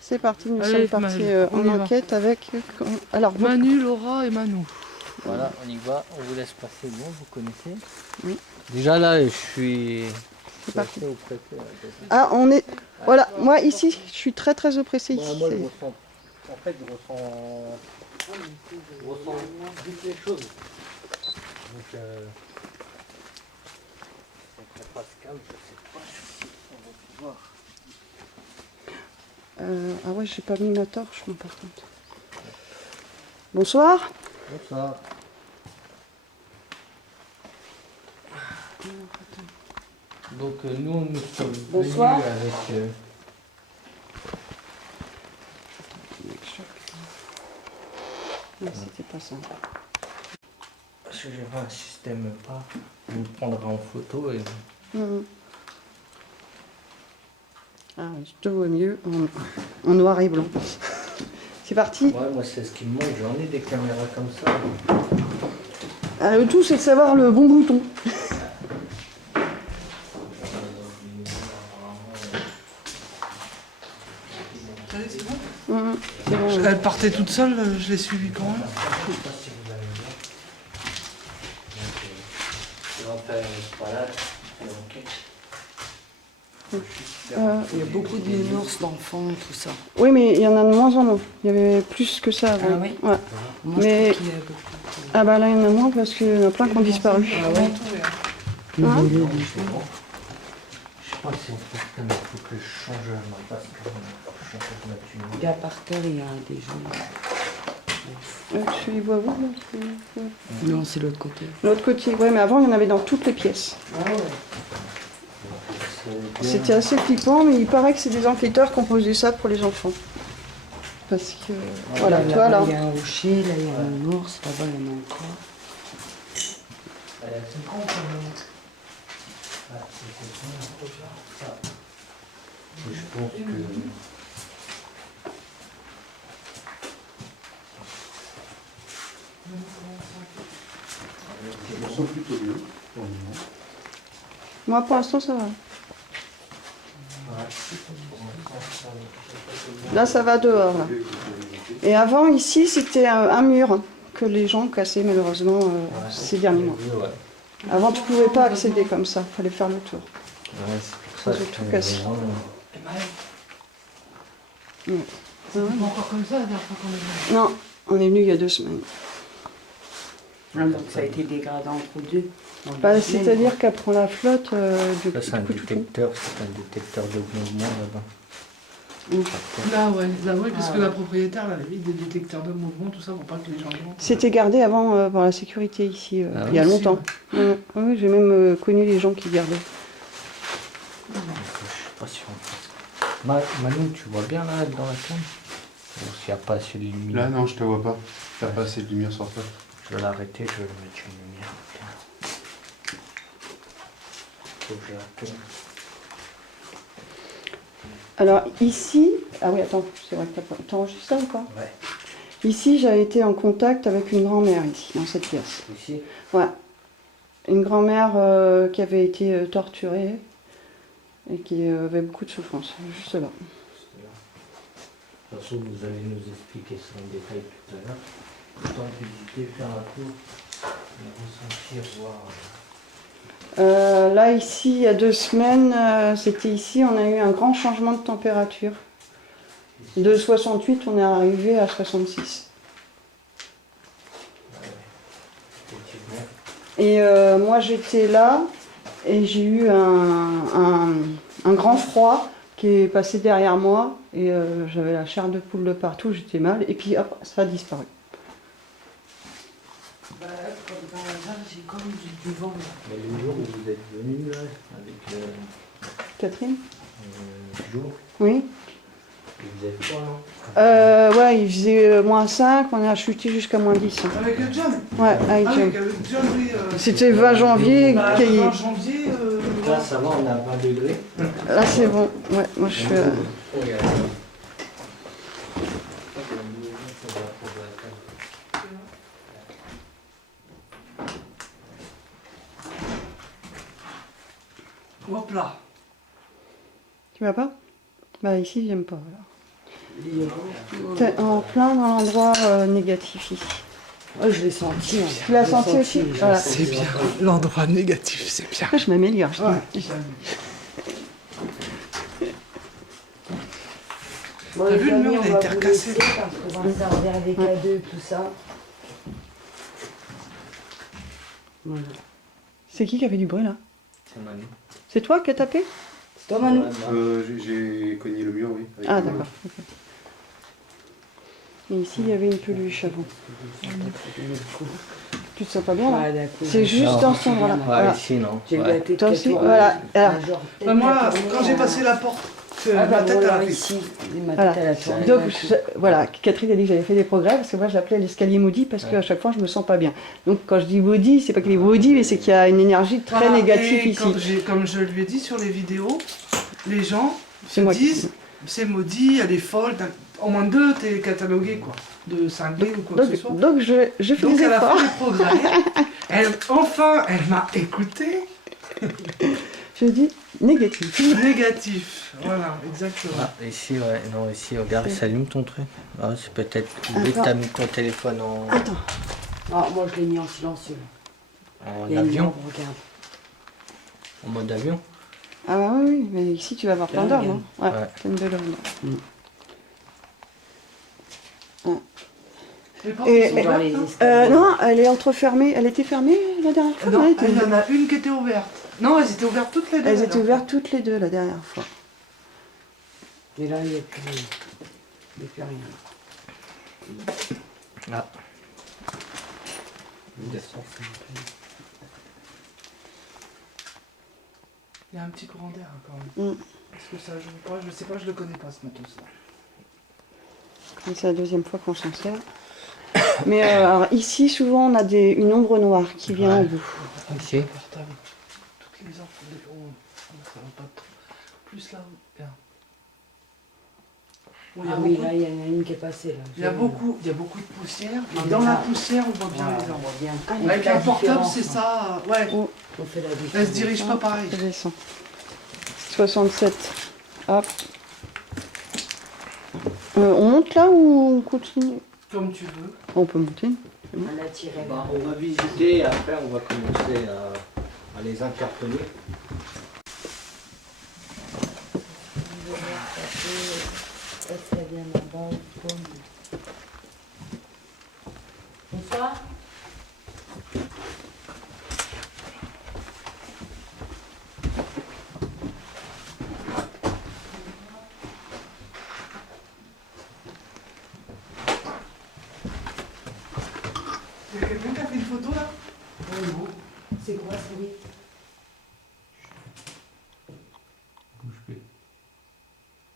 C'est parti, nous sommes partis en enquête avec alors, Manu, Laura et Manou. Voilà, on y va, on vous laisse passer, bon, vous connaissez. Oui. Déjà là, je suis parti. oppressé. Ah, on est... Voilà, moi ici, je suis très très oppressée ici. Moi, je ressens... En fait, je ressens vite les choses. Donc, on pas se calme, je sais pas si on va pouvoir. Ah ouais, j'ai pas mis ma torche, moi, par contre. Bonsoir. Bonsoir. Donc nous sommes Bonsoir. venus avec... Non, c'était pas ça. Parce que j'ai un système pas, on vous prendra en photo et... Ah, je te vois mieux en noir et blanc. C'est parti. Ouais, moi c'est ce qui me manque, j'en ai des caméras comme ça. Ah, le tout c'est de savoir le bon bouton. C'est bon C'est bon. Elle partait toute seule, je l'ai suivie quand même. Il y a beaucoup de nounours, d'enfants, tout ça. Oui, mais il y en a de moins en moins. Il y avait plus que ça avant. Ah oui. Ouais. Moi, Mais- je trouve qu'il y a beaucoup. Ah bah là, il y en a moins parce qu'il y en a plein qui ont disparu. Ah ouais. Hein Je sais pas si on peut faire, mais il faut que je change ma passe pour changer de nature. Il y a par terre, il y a des gens. Tu y vois où là Non, c'est l'autre côté. L'autre côté, ouais, mais avant, il y en avait dans toutes les pièces. Ah ouais. C'était assez flippant, mais il paraît que c'est des enquêteurs qui ont posé ça pour les enfants. Parce que, voilà, Là, toi là. il y a un rocher, là, il y a un nounours, là-bas, il y en a encore. C'est grand quand même. Je pense que... Je me sens plutôt mieux pour le moment. Moi, pour l'instant, ça va. Là, ça va dehors. Là. Et avant, ici, c'était un mur que les gens cassaient malheureusement ces derniers mois. Ouais. Avant, tu ne pouvais pas accéder comme ça. Il fallait faire le tour. Ouais, c'est pour ça Ils ont tout cassé. C'est pas encore comme ça la dernière fois qu'on est venu. Non, on est venu il y a 2 semaines. Ah, donc ça a été dégradé entre deux. En Bah, 2 semaines, c'est-à-dire qu'après la flotte, du Ça, c'est un coup, détecteur, c'est un détecteur de mouvement là-bas. Là, oui, parce Ah que ouais. la propriétaire, elle avait mis des détecteurs de mouvement, tout ça, pour pas que les gens rentrent. c'était gardé avant par la sécurité ici, Ah il y a oui, longtemps. Oui, j'ai même connu les gens qui gardaient. Je sais pas si on peut... Manu, tu vois bien là, dans la cam? s'il n'y a pas assez de lumière. Là, non, je te vois pas. T'as pas assez de lumière sur toi. Je vais l'arrêter, je vais mettre une lumière. Tiens. Faut que je la tourne. Alors ici, ah oui, attends, c'est vrai que t'enregistres ça ou pas? Ouais. Ici, j'ai été en contact avec une grand-mère ici, dans cette pièce. Ici. Ouais. Une grand-mère qui avait été torturée et qui avait beaucoup de souffrance, juste là. De toute façon, vous allez nous expliquer ça en détail tout à l'heure. Le temps de visiter, faire un tour, et ressentir, voir. Là, ici, il y a 2 semaines, c'était ici, on a eu un grand changement de température. De 68, on est arrivé à 66. Effectivement. Et moi, j'étais là et j'ai eu un grand froid qui est passé derrière moi et j'avais la chair de poule de partout, j'étais mal. Et puis, hop, ça a disparu. Bah, comme par hasard, j'ai comme du vent là. Mais le jour où vous êtes venu là, avec Catherine? jour, Oui. vous êtes quoi non? Ouais, il faisait -5, on a chuté jusqu'à -10. Avec John. Ouais, avec Ah John. oui, avec John, oui. C'était 20 janvier. Bah, qui- en janvier. Là, ça va, on a 20 degrés. Là, c'est bon. Ouais, moi, je suis. Regarde. Hop là. Tu vas pas? Bah, ici, j'aime pas. T'es en plein dans l'endroit négatif ici. Oh, je l'ai senti. Hein. Tu l'as senti aussi? Voilà. C'est bien. L'endroit négatif, c'est bien. Je m'améliore. je dis. Bon, T'as les vu, le amis, mur, on il a va été vous recassé. laisser parce qu'on va servir des cadeaux, tout ça. Voilà. C'est qui a fait du bruit là? C'est Manu. C'est toi qui as tapé? C'est toi, Manu? J'ai cogné le mur, oui. avec Ah, le- d'accord. Ok. Et ici, il y avait une peluche avant. Tu te sens pas bien là? Ouais, d'accord. C'est juste Non. dans cet endroit-là. Ouais, Voilà. ici non. J'ai Ouais. la tête Toi qui a aussi, tourné. voilà. Ah, genre, tête Bah, moi, qui a tourné, quand j'ai passé la porte, ma bah, tête voilà, a fait. ici, ma Voilà. tête, elle a tourné. Donc d'un coup. voilà, Catherine a dit que j'avais fait des progrès parce que moi je l'appelais l'escalier maudit parce qu'à chaque fois je me sens pas bien. Donc quand je dis maudit, c'est pas qu'il est maudit, mais c'est qu'il y a une énergie très Voilà, négative et ici. comme je lui ai dit sur les vidéos, les gens se C'est moi qui- disent c'est maudit, elle est folle. Au moins 2, t'es catalogué quoi, de cinglé ou quoi que ce soit. Donc je fais Donc des elle a efforts. fait des progrès. Enfin, elle m'a écouté. Je dis négatif. Négatif. Voilà, exactement. Ah, ici, ouais, non, ici, regarde, s'allume ton truc. Ah, c'est peut-être. Attends. Oui, t'as mis ton téléphone en, Attends. Ah, moi, je l'ai mis en silencieux. en Il y a une avion. lampe, regarde. En mode avion. Ah bah oui, oui, mais ici tu vas avoir plein d'heures, non? Ouais, Ouais. c'est une belle heure. Les portes, Et- elles sont On va ouvertes, les hein escaliers. Non, elle est entrefermée. Elle était fermée la dernière fois? Non, elle était- il y en a une qui était ouverte. Non, elles étaient ouvertes toutes les deux. Elles la étaient dernière ouvertes toutes les deux la dernière fois. Et là, il n'y a plus rien. Ah. Il y a un petit courant d'air hein, quand même. Mm. Parce que ça joue pas, je sais pas, je le connais pas ce matos-là. Donc, c'est la deuxième fois qu'on s'en sert. Mais alors, ici, souvent, on a une ombre noire qui vient au bout. Ici. Portable. Toutes les heures, ça va pas trop. Plus là, bien. Bon, Ah oui, là, il y en a une qui est passée. Là. il y a beaucoup de poussière. Ah, Et dans mais la là- poussière, on voit bien Voilà, les on arbres. voit bien. Ah, On Avec fait la un portable, différence, c'est hein. ça. Ouais. On fait la différence. Elle se dirige pas pareil. Je descends. 67. Hop. On monte là ou on continue? Comme tu veux. On peut monter. On l'a tiré. Bah, on va visiter et après on va commencer à les interpeller. Est-ce qu'il y a bien là-bas ou pas? Bonsoir. Il y a quelqu'un qui a fait une photo là? C'est quoi ce bruit?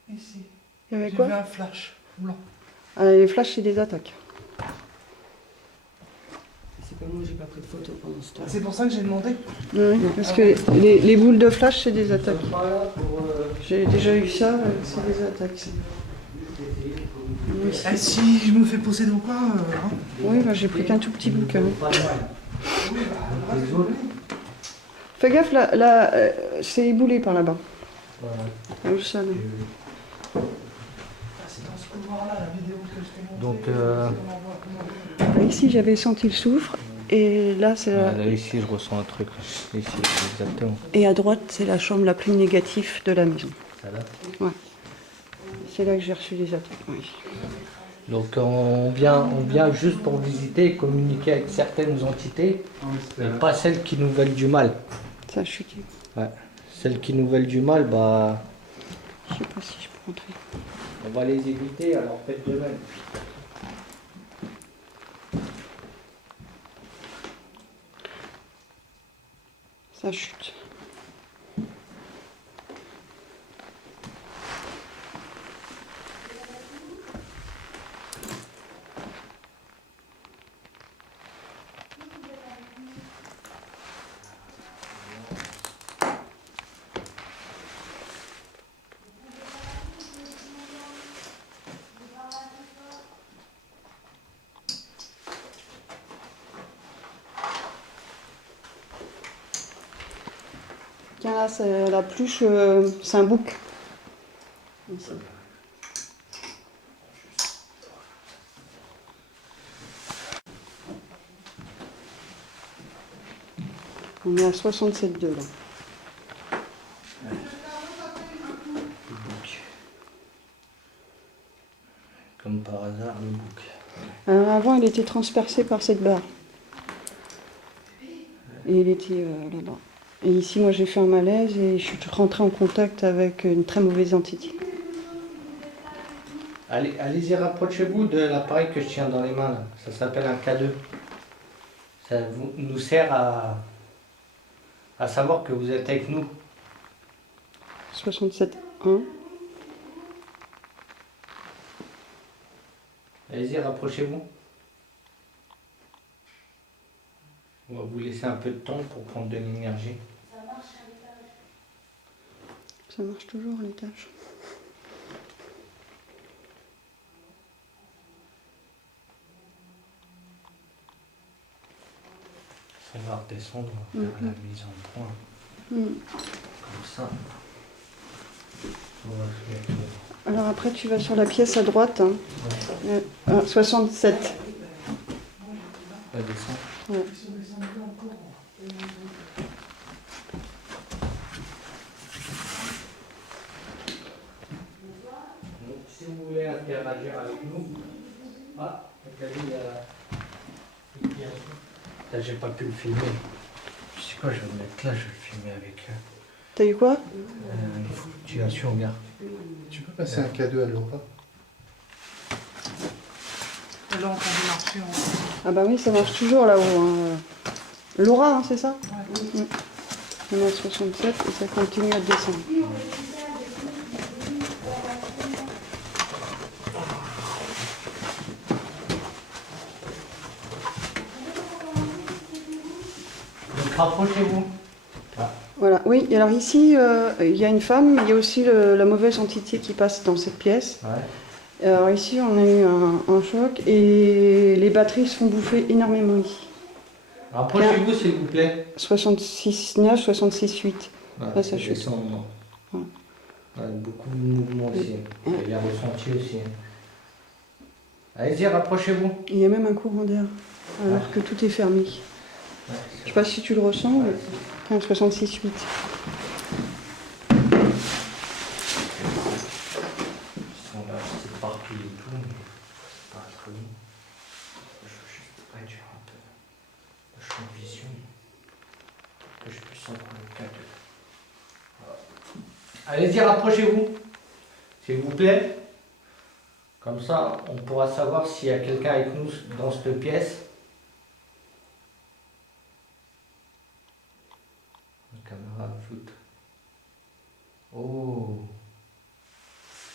Ici. Il y avait J'ai quoi? vu un flash blanc. Les flashs, c'est des attaques. C'est pas moi, j'ai pas pris de photo pendant ce temps. C'est pour ça que j'ai demandé. Oui, parce que les boules de flash, c'est des attaques. J'ai déjà eu ça, c'est des attaques. ça. Oui, Eh, si je me fais posséder ou quoi hein. oui bah, j'ai pris qu'un tout petit bouquin. Pas de mal. Les autres, Fais gaffe, là, c'est éboulé par là-bas. voilà. Où ça, là Ah, c'est dans ce couloir-là, la vidéo que je t'ai montrée. Donc, Là, ici, j'avais senti le soufre. Et là, c'est la... là, ici, je ressens un truc. Ici, exactement. Et à droite, c'est la chambre la plus négative de la maison. Ça là. C'est là que j'ai reçu les attaques. Oui. Donc, on vient juste pour visiter et communiquer avec certaines entités, mais pas celles qui nous veulent du mal. Ça a chuté. Ouais. Celles qui nous veulent du mal, bah, Je sais pas si je peux rentrer. on va les éviter, alors faites de même. Ça chute. Tiens, là, c'est la pluche, c'est un bouc. Ici. On est à 67,2 là. Comme par hasard, le bouc. Alors avant, il était transpercé par cette barre. Et il était là-bas. Et ici, moi, j'ai fait un malaise et je suis rentrée en contact avec une très mauvaise entité. Allez-y, rapprochez-vous de l'appareil que je tiens dans les mains. Là. Ça s'appelle un K2. Ça nous sert à savoir que vous êtes avec nous. 67,1. Allez-y, rapprochez-vous. On va vous laisser un peu de temps pour prendre de l'énergie. Ça marche toujours, les tâches. Ça va redescendre, on va faire la mise en point. Comme ça. On va se mettre... Alors après, tu vas sur la pièce à droite. Hein. 67. Ça descend. Ouais. Donc, si vous voulez interagir avec nous, regardez, il y a... Là, j'ai pas pu le filmer. Je sais quoi, je vais me mettre là, je vais le filmer avec T'as eu quoi? une fluctuation, regarde. Tu peux passer un cadeau à Laura? Elle a entendu marcher en... Ah bah oui, ça marche toujours là-haut. Hein. Laura, hein, c'est ça? Ouais. On est à 67 et ça continue à descendre. Donc, rapprochez-vous. Voilà, oui, et alors ici, il y a une femme, mais il y a aussi la mauvaise entité qui passe dans cette pièce. Ouais. Alors ici, on a eu un choc et les batteries se font bouffer énormément ici. Rapprochez-vous, s'il vous plaît. 66,9, 66,8. Ouais, Là, ça chute. descend. Ouais. Ouais, beaucoup de mouvements aussi. Il a ressenti aussi. Allez-y, rapprochez-vous. Il y a même un courant d'air, alors que tout est fermé. Ouais, Je sais pas si tu le ressens, mais 66,8. C'est partout et tout, mais c'est pas trop long. Je veux juste réduire un peu le champ de vision que je puisse encore le cadre. Allez-y, rapprochez-vous, s'il vous plaît. Comme ça, on pourra savoir s'il y a quelqu'un avec nous dans cette pièce. La caméra floute. Oh,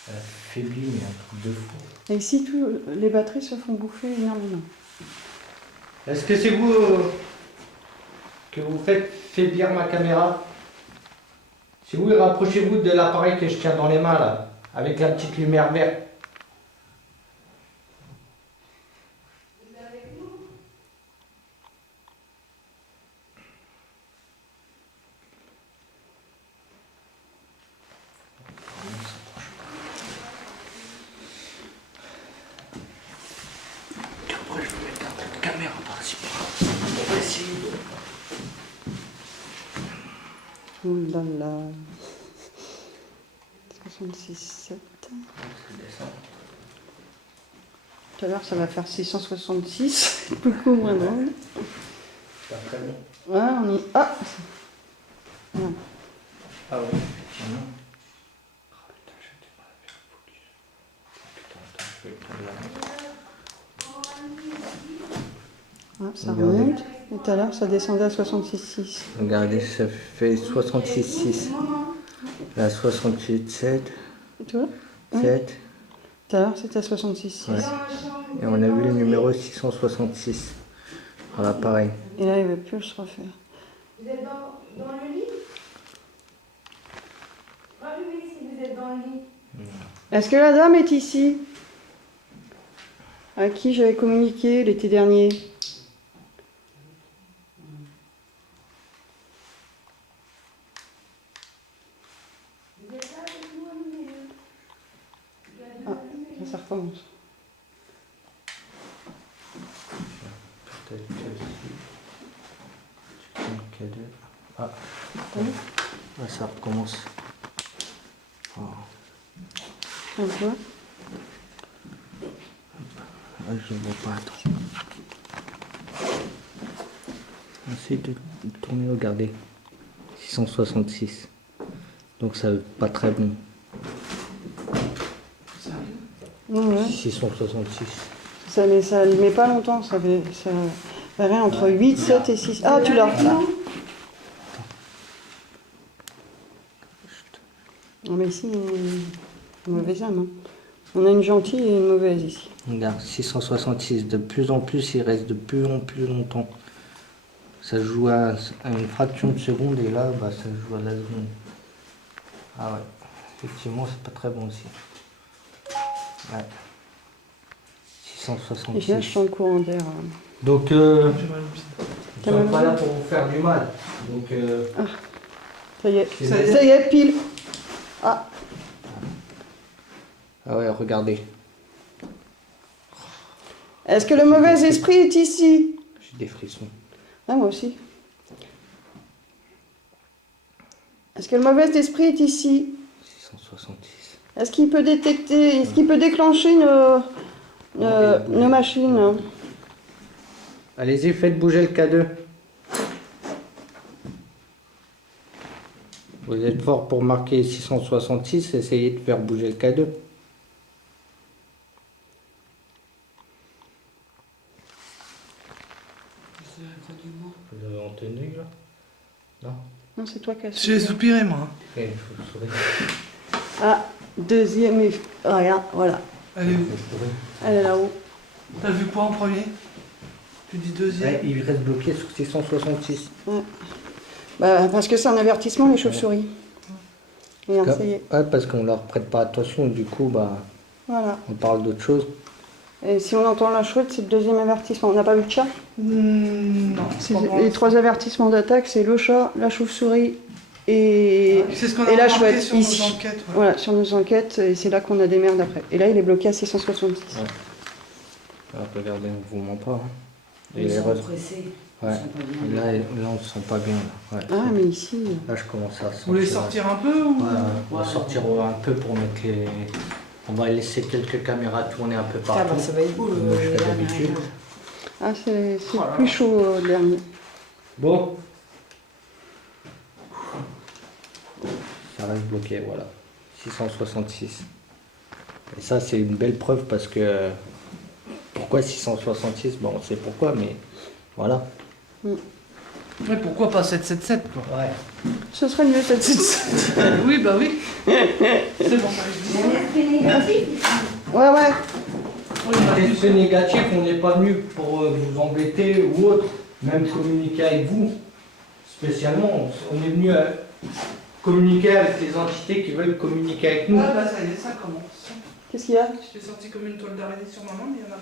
elle a faibli, mais un truc de fou. Et ici, les batteries se font bouffer énormément. Est-ce que c'est vous que vous faites faiblir ma caméra? Si oui, rapprochez-vous de l'appareil que je tiens dans les mains là, avec la petite lumière verte. Après, je vais mettre un truc de caméra par-ci. On va essayer. Oh là là. 66,7. Tout à l'heure, ça va faire 666. Beaucoup moins drôle. Pas très bon. Ouais, on y... Ah ouais. Ah oui, effectivement. Ah putain, j'ai du mal à faire le focus. Putain, attends, je vais prendre la main. Ah, ça Regardez. remonte. Et tout à l'heure, ça descendait à 66,6. Regardez, ça fait 66,6. Là, 68,7. Tu vois? 7. Tout à l'heure, c'était à 66,6. Ouais. Et on a vu le numéro 666. Voilà, pareil. Et là, il ne veut plus se refaire. Vous êtes dans le lit? Rallumez si vous êtes dans le lit. Est-ce que la dame est ici? À qui j'avais communiqué l'été dernier? Vous êtes là avec nous au milieu. Ah, ça recommence. Peut-être que si. Tu prends le cadet. Ah. Ah, ça recommence. Oh. On voit. Ah, je ne vois pas, attends. Essaye de tourner, regardez. 666. Donc ça veut pas très bon. Ouais. 666. Ça ne met pas longtemps, ça varie entre 8, 7 et 6. Ah, tu l'as là. Non, mais ici, une mauvaise âme. Hein. On a une gentille et une mauvaise ici. Regarde, 666. De plus en plus, il reste de plus en plus longtemps. Ça joue à une fraction de seconde et là, bah, ça joue à la seconde. Ah ouais, effectivement, c'est pas très bon aussi. Ouais. Et là, je 666. sens le courant d'air. Donc, J'ai mal au pied. nous sommes pas là pour vous faire du mal. Donc, Ça y est, C'est ça bon. y est, pile. Ah, ah ouais, regardez. est-ce que le mauvais esprit est ici? J'ai des frissons. Ah, moi aussi. Est-ce que le mauvais esprit est ici? 666. Est-ce qu'il peut détecter, est-ce qu'il peut déclencher nos machines? Allez-y, faites bouger le K2. Vous êtes fort pour marquer 666, essayez de faire bouger le K2. Vous avez entendu là? Non? Non, c'est toi qui as J'ai soupiré, moi. Ok, il faut le sourire. Ah, deuxième. Ah, regarde, voilà. Allez, où? Elle est là-haut. T'as vu quoi en premier? Tu dis deuxième? Ouais, il reste bloqué sur 666. Bah, parce que c'est un avertissement, les chauves-souris. Regarde, ça y est. Ouais, parce qu'on leur prête pas attention, du coup, bah, Voilà. on parle d'autre chose. Et si on entend la chouette, c'est le deuxième avertissement. On n'a pas vu de chat? Non. C'est pas pour les l'instant. 3 avertissements d'attaque, c'est le chat, la chauve-souris et... C'est ce qu'on et a la remarqué chouette, sur ici. nos enquêtes. Ouais. Voilà, sur nos enquêtes, et c'est là qu'on a des merdes après. Et là, il est bloqué à 666. Ouais. Ah, regardez, on vous ment pas. Hein. Et Ils les sont restes- pressés. Ouais. Ils sont pas bien. Là, on se sent pas bien. Là, ouais. Ah, mais ici... Là, je commence à sentir. Vous voulez sortir un peu ou... Ouais, on va Ouais. sortir un peu pour mettre les. On va laisser quelques caméras tourner un peu Ah bah partout. ça va être beau Moi, je le fais dernier d'habitude. réglage. Ah, c'est Oh là plus là. chaud le dernier. Bon. Ça reste bloqué, voilà. 666. Et ça, c'est une belle preuve parce que. Pourquoi 666? Bon, on sait pourquoi, mais voilà. Mais pourquoi pas 777 quoi? Ouais. Ce serait mieux cette suite. Oui, bah oui. C'est bon. Il y a un esprit négatif. Ouais, ouais. Test négatif, on n'est pas venu pour vous embêter ou autre, même communiquer avec vous. Spécialement, on est venu communiquer avec les entités qui veulent communiquer avec nous. Ah bah ça y est, ça commence. Qu'est-ce qu'il y a? J'étais sorti comme une toile d'araignée sur maman, mais il y en a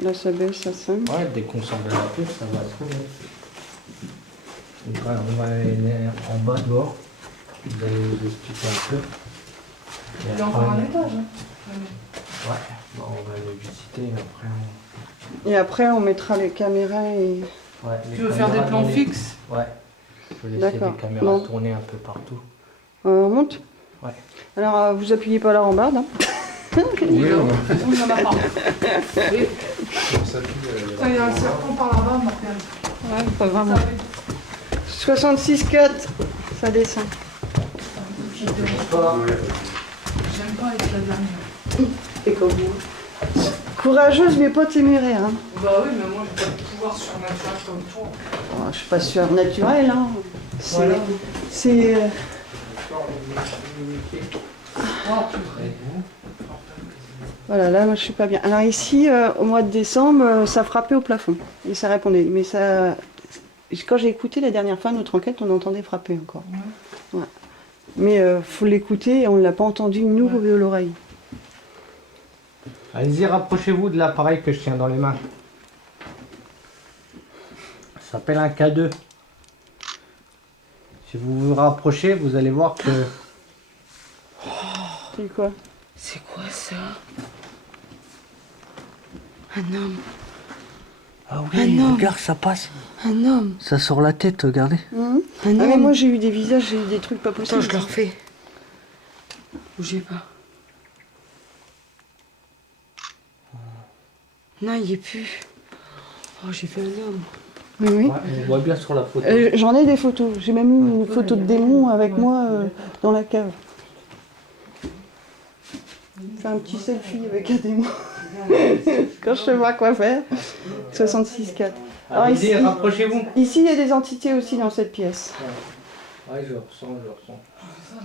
pas. Là, ça baisse, ça sonne. Ouais, dès qu'on sort de la pub, ça va se remettre. On va aller en bas dehors. Vous allez vous expliquer un peu. Et Il y a après, encore un étage. Hein. Ouais, bon, on va aller visiter et après Et après, on mettra les caméras et... Ouais, les Tu veux faire des caméras plans dans les- fixes? Ouais. Je vais laisser D'accord. les caméras Bon. tourner un peu partout. On monte? Ouais. Alors, vous appuyez pas la rambarde, hein. Oui, on va Oui, il y en a pas. Oui. faire ça. Putain, il y a un serpent par là-bas, Morgane. Ouais, pas vraiment. Ça, 66,4, ça descend. je te dérange pas. J'aime pas être la dernière. Et comme vous. Courageuse, mais pas téméraire, hein. Bah oui, mais moi, j'ai pas de pouvoir surnaturel comme toi. Oh, je suis pas surnaturelle, hein. C'est... Voilà. C'est... Voilà, là, moi, je suis pas bien. Alors ici, au mois de décembre, ça frappait au plafond. Et ça répondait. Mais ça... Quand j'ai écouté la dernière fois notre enquête, on entendait frapper encore. Ouais. Mais faut l'écouter et on ne l'a pas entendu, nous, Ouais. de l'oreille. Allez-y, rapprochez-vous de l'appareil que je tiens dans les mains. Ça s'appelle un K2. Si vous vous rapprochez, vous allez voir que... C'est quoi? C'est quoi ça? Un homme. Ah oui, regarde, ça passe. Un homme. Ça sort la tête, regardez. Mhm. Un Ah, mais homme. moi, j'ai eu des visages, j'ai eu des trucs pas possibles. Attends, je le refais. Bougez pas. Non, il y est plus. Oh, j'ai fait un homme. Oui, oui. on voit bien sur la photo. J'en ai des photos. J'ai même eu une photo de démon avec moi dans la cave. Faire un petit selfie avec un démon. Quand je sais pas quoi faire. 66,4. Alors Allez-y, ici, rapprochez-vous. ici, il y a des entités aussi dans cette pièce. Ouais, je ressens, je ressens.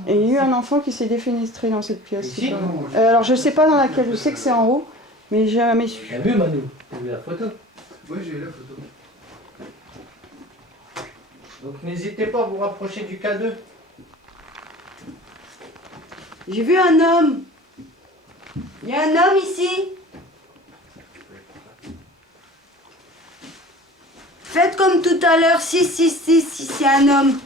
Et il y a eu un enfant qui s'est défenestré dans cette pièce. Ici? Alors je sais pas dans laquelle, je sais que c'est en haut, mais j'ai jamais su. T'as vu, Manu? T'as vu la photo? Oui, j'ai eu la photo. Donc n'hésitez pas à vous rapprocher du K2. J'ai vu un homme. Il y a un homme ici. Faites comme tout à l'heure. 666, si c'est un homme.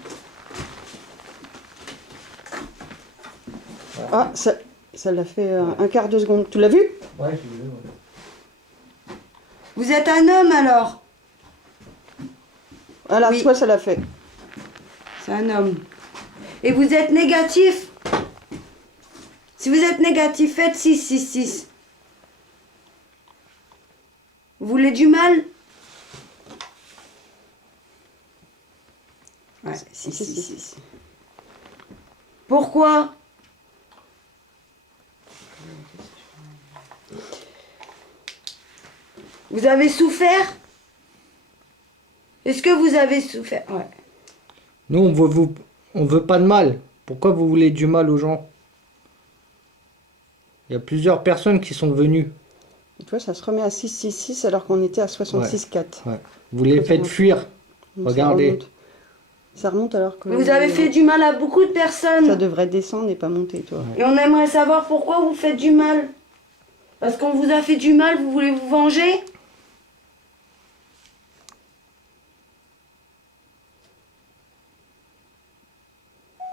Ah, ça l'a fait un quart de seconde. Tu l'as vu? Ouais, j'ai vu, ouais. Vous êtes un homme alors? Voilà, Oui. toi, ça l'a fait. C'est un homme. Et vous êtes négatif? Si vous êtes négatif, faites 666. Vous voulez du mal? Ouais, 666. Pourquoi? Vous avez souffert? Est-ce que vous avez souffert? Ouais. Nous, on veut pas de mal. Pourquoi vous voulez du mal aux gens? Il y a plusieurs personnes qui sont venues. Et toi, ça se remet à 666 alors qu'on était à 66,4. Ouais. Vous les faites fuir. Donc, Regardez. Ça remonte. Ça remonte alors que... Vous avez fait du mal à beaucoup de personnes. Ça devrait descendre et pas monter, toi. Et on aimerait savoir pourquoi vous faites du mal. Parce qu'on vous a fait du mal, vous voulez vous venger?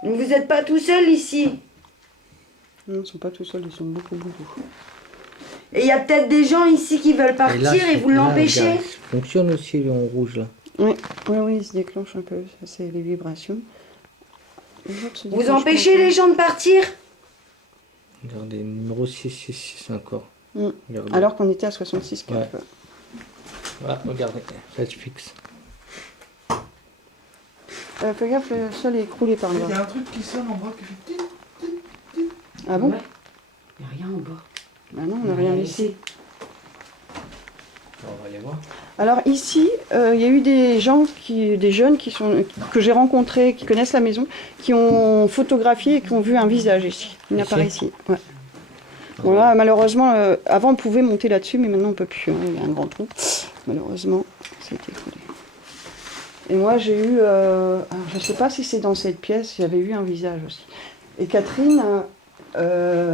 Vous n'êtes pas tout seul ici. Non, ils sont pas tout seuls, ils sont beaucoup. Et il y a peut-être des gens ici qui veulent Et partir là, et vous là, l'empêchez. regarde, ça fonctionne aussi en rouge là. Oui, il se déclenche un peu. Ça, c'est les vibrations. Les autres se Vous déclenchent empêchez pas. les gens de partir. Regardez, numéro 666 encore. Mm. Regardez. Alors qu'on était à 66,4. Ouais. Voilà, regardez, ça se fixe. Fais gaffe, le sol est écroulé par Il là. y a un truc qui sonne en bas qui fait tit. Ah bon? Il n'y a rien en bas. Bah non, on n'a rien ici. On va aller voir. Alors ici, il y a eu des gens, des jeunes que j'ai rencontrés, qui connaissent la maison, qui ont photographié et qui ont vu un visage ici. Il Ici apparaît ici. Ouais. Voilà, malheureusement, avant on pouvait monter là-dessus, mais maintenant on peut plus. Hein, il y a un grand trou. Malheureusement, ça a été écroulé. Et moi j'ai eu, alors, je sais pas si c'est dans cette pièce, j'avais eu un visage aussi. Et Catherine,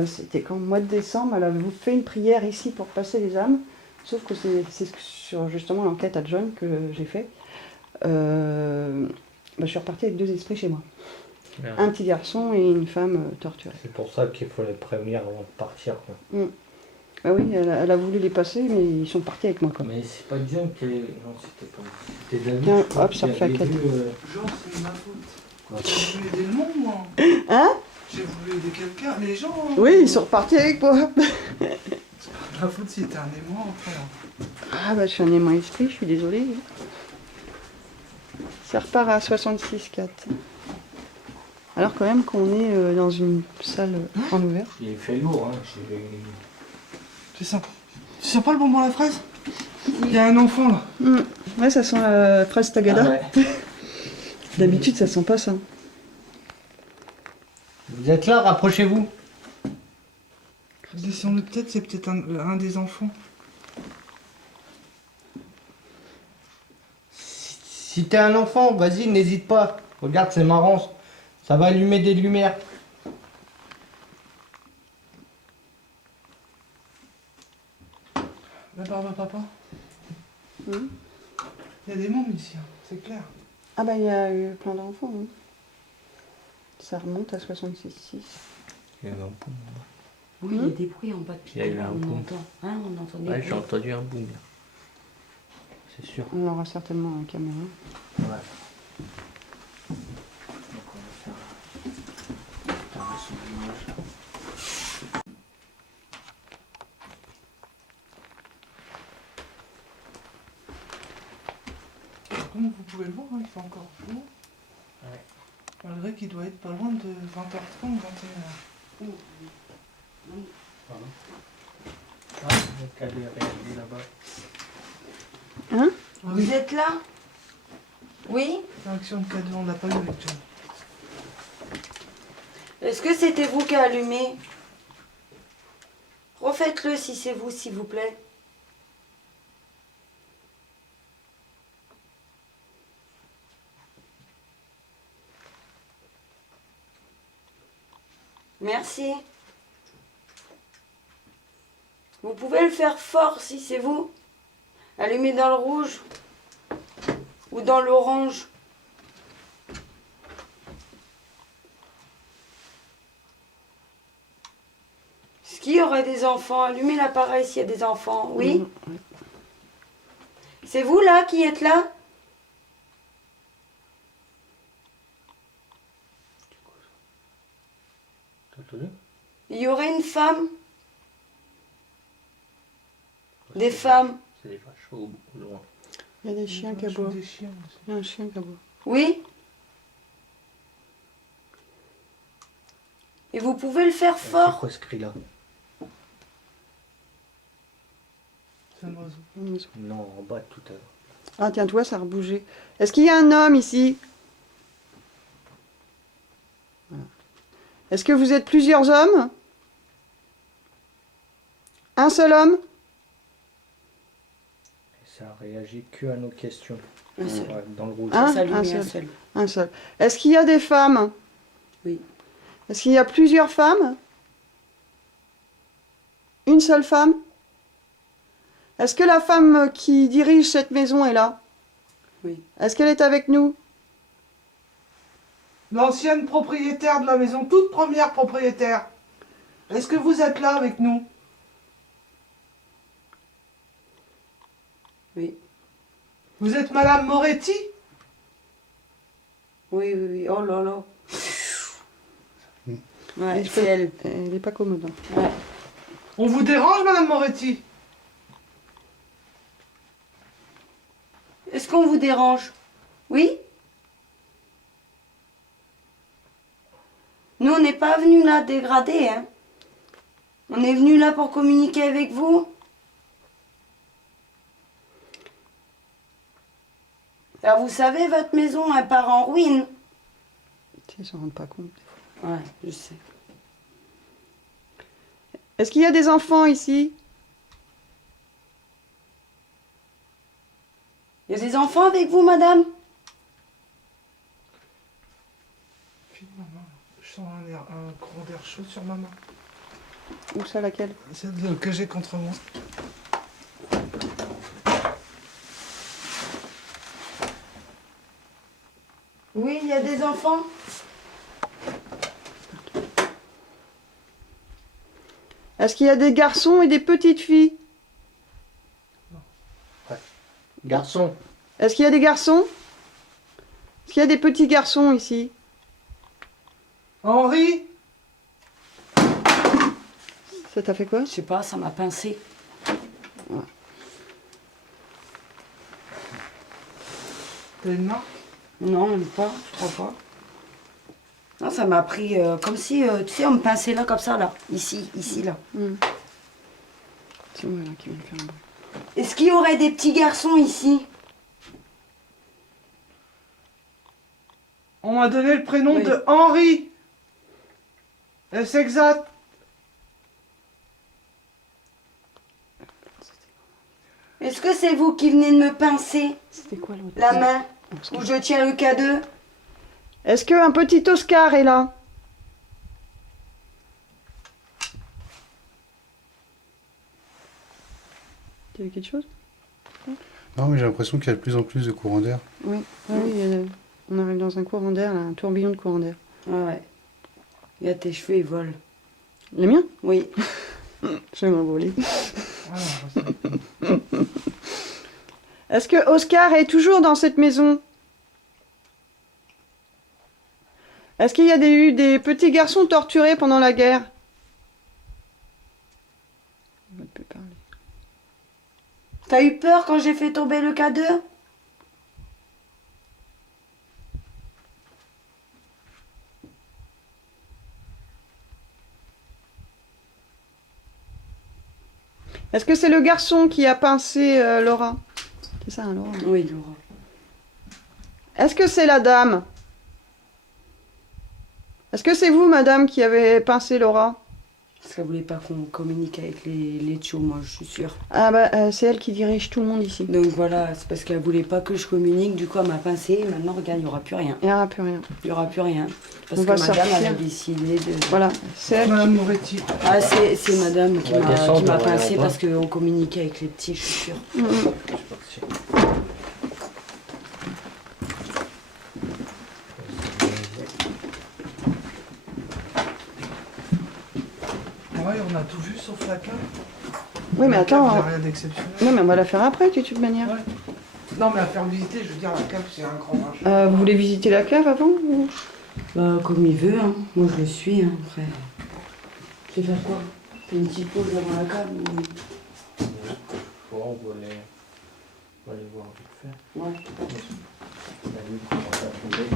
c'était quand, au mois de décembre, elle avait fait une prière ici pour passer les âmes. Sauf que c'est sur justement l'enquête à John que j'ai fait. Je suis repartie avec 2 esprits chez moi. Ouais. Un petit garçon et une femme torturée. C'est pour ça qu'il faut les prévenir avant de partir. Quoi. Ah oui, elle a voulu les passer, mais ils sont partis avec moi. Quoi. Mais c'est pas John qui est. Non, c'était pas. C'était David. Tiens, je crois, hop, qui ça refait avait la quête. vu, Genre, c'est ma faute. quoi. J'ai voulu aider le monde, moi. Hein? J'ai voulu aider quelqu'un. Les gens. Oui, ils sont repartis avec moi. C'est pas ma faute si t'es un aimant, frère. Ah bah je suis un aimant esprit, je suis désolée. Ça repart à 66,4. Alors quand même qu'on est dans une salle en ouvert. Il fait lourd, hein. C'est ça. Tu sens pas le bonbon à la fraise? Il y a un enfant là. Ouais, ça sent la fraise tagada. Ah ouais. D'habitude, ça sent pas ça. Vous êtes là, rapprochez-vous. Descends-le peut-être, c'est peut-être un des enfants. Si t'es un enfant, vas-y, n'hésite pas. Regarde, c'est marrant. Ça va allumer des lumières. La barbe à papa. Mhm. Il y a des mômes ici, hein, c'est clair. Ah bah il y a eu plein d'enfants. Hein. Ça remonte à 66,6. Il y avait un boom. Oui, il y a des bruits en bas de Il y a eu Pierre, un on boom. entend. Hein, on entend des Ouais, bruits. j'ai entendu un boom. C'est sûr. On aura certainement un caméra. Ouais. Donc on va faire un sondage. Comme vous pouvez le voir, hein, il fait encore chaud. Ouais. Malgré qu'il doit être pas loin de 20h30, 21h. Pardon. Ah, le cadet est réalisé là-bas. Hein? Vous êtes là? Oui? Réaction de cadeau, on l'a pas eu avec John. Est-ce que c'était vous qui a allumé? Refaites-le si c'est vous, s'il vous plaît. Merci. Vous pouvez le faire fort si c'est vous. Allumez dans le rouge ou dans l'orange. Est-ce qu'il y aurait des enfants? Allumez l'appareil s'il y a des enfants. Oui? C'est vous là qui êtes là? T'as entendu? Il y aurait une femme? Des femmes? C'est des vaches au loin. Il y a des chiens qui aboient. Des chiens aussi. Il y a un chien qui aboie. Oui? Et vous pouvez le faire C'est fort? quoi ce cri-là? C'est un oiseau. Non, en bas tout à l'heure. Ah tiens, toi, ça a rebougé. Est-ce qu'il y a un homme ici? Voilà. Est-ce que vous êtes plusieurs hommes? Un seul homme? Ça réagit que à nos questions. Un seul. Ouais, dans le rouge. Hein? S'allumer Un un seul. seul. Un seul. Est-ce qu'il y a des femmes? Oui. Est-ce qu'il y a plusieurs femmes? Une seule femme? Est-ce que la femme qui dirige cette maison est là? Oui. Est-ce qu'elle est avec nous? L'ancienne propriétaire de la maison, toute première propriétaire. Est-ce que vous êtes là avec nous? Oui. Vous êtes Madame Moretti? Oui, oui, oui. Oh là là. Ouais, Je c'est peux- elle. Elle n'est pas commode. Hein. Ouais. On vous dérange, Madame Moretti? Est-ce qu'on vous dérange? Oui? Nous, on n'est pas venus là dégrader, hein. On est venus là pour communiquer avec vous. Alors, vous savez, votre maison, elle part en ruine. Ils ne s'en rendent pas compte. Des fois. Ouais, je sais. Est-ce qu'il y a des enfants ici? Il y a des enfants avec vous, madame? File, maman. Je sens un courant d'air chaud sur ma main. Où ça, laquelle? Celle que j'ai contre moi. Oui, il y a des enfants. Est-ce qu'il y a des garçons et des petites filles? Garçon. Est-ce qu'il y a des garçons? Est-ce qu'il y a des petits garçons ici? Henri? Ça t'a fait quoi? Je sais pas, ça m'a pincé. T'as une marque? Non, même pas, je crois pas. Non, ça m'a pris comme si, tu sais, on me pinçait là, comme ça, là. Ici, là. C'est moi là qui viens de faire un bruit. Est-ce qu'il y aurait des petits garçons ici? On m'a donné le prénom Oui. de Henri. Est-ce exact? Est-ce que c'est vous qui venez de me pincer C'était quoi l'autre? la main où je tiens le K2? Est-ce qu'un petit Oscar est là? Tu as quelque chose? Non, mais j'ai l'impression qu'il y a de plus en plus de courants d'air. Oui, oui, on arrive dans un courant d'air, là, un tourbillon de courant d'air. Ah ouais. Il y a tes cheveux, ils volent. Les miens? Oui. Je vais m'envoler. Ah, Est-ce que Oscar est toujours dans cette maison? Est-ce qu'il y a eu des petits garçons torturés pendant la guerre? On ne peut parler. T'as eu peur quand j'ai fait tomber le K2? Est-ce que c'est le garçon qui a pincé Laura? C'est ça, hein, Laura? Oui, Laura. Est-ce que c'est la dame? Est-ce que c'est vous, madame, qui avez pincé Laura? Parce qu'elle voulait pas qu'on communique avec les tchos, moi, je suis sûre. Ah bah, c'est elle qui dirige tout le monde ici. Donc voilà, c'est parce qu'elle voulait pas que je communique, du coup elle m'a pincé, et maintenant regarde, il n'y aura plus rien. Il n'y aura plus rien. Il n'y aura plus rien. Parce On que va madame sortir. elle a décidé de... Voilà, c'est elle. Madame Moretti. Ah, c'est madame qui On va descendre, m'a on va pincé aller en bas. parce qu'on communiquait avec les petits, je suis sûre. Mm, mm. Je sais pas si- Ouais, on a tout vu sauf la cave. Oui, mais La cave, attends. il y a rien d'exceptionnel. Non, mais on va la faire après, de toute manière. Ouais. Non, mais à faire visiter, je veux dire, la cave, c'est un grand machin. Vous voulez visiter la cave avant ou... Bah, comme il veut, hein. Moi je le suis, hein, après. Tu veux faire quoi? Fais une petite pause devant la cave ou... Bon, on va aller voir vite fait. Ouais. La nuit commence à tomber.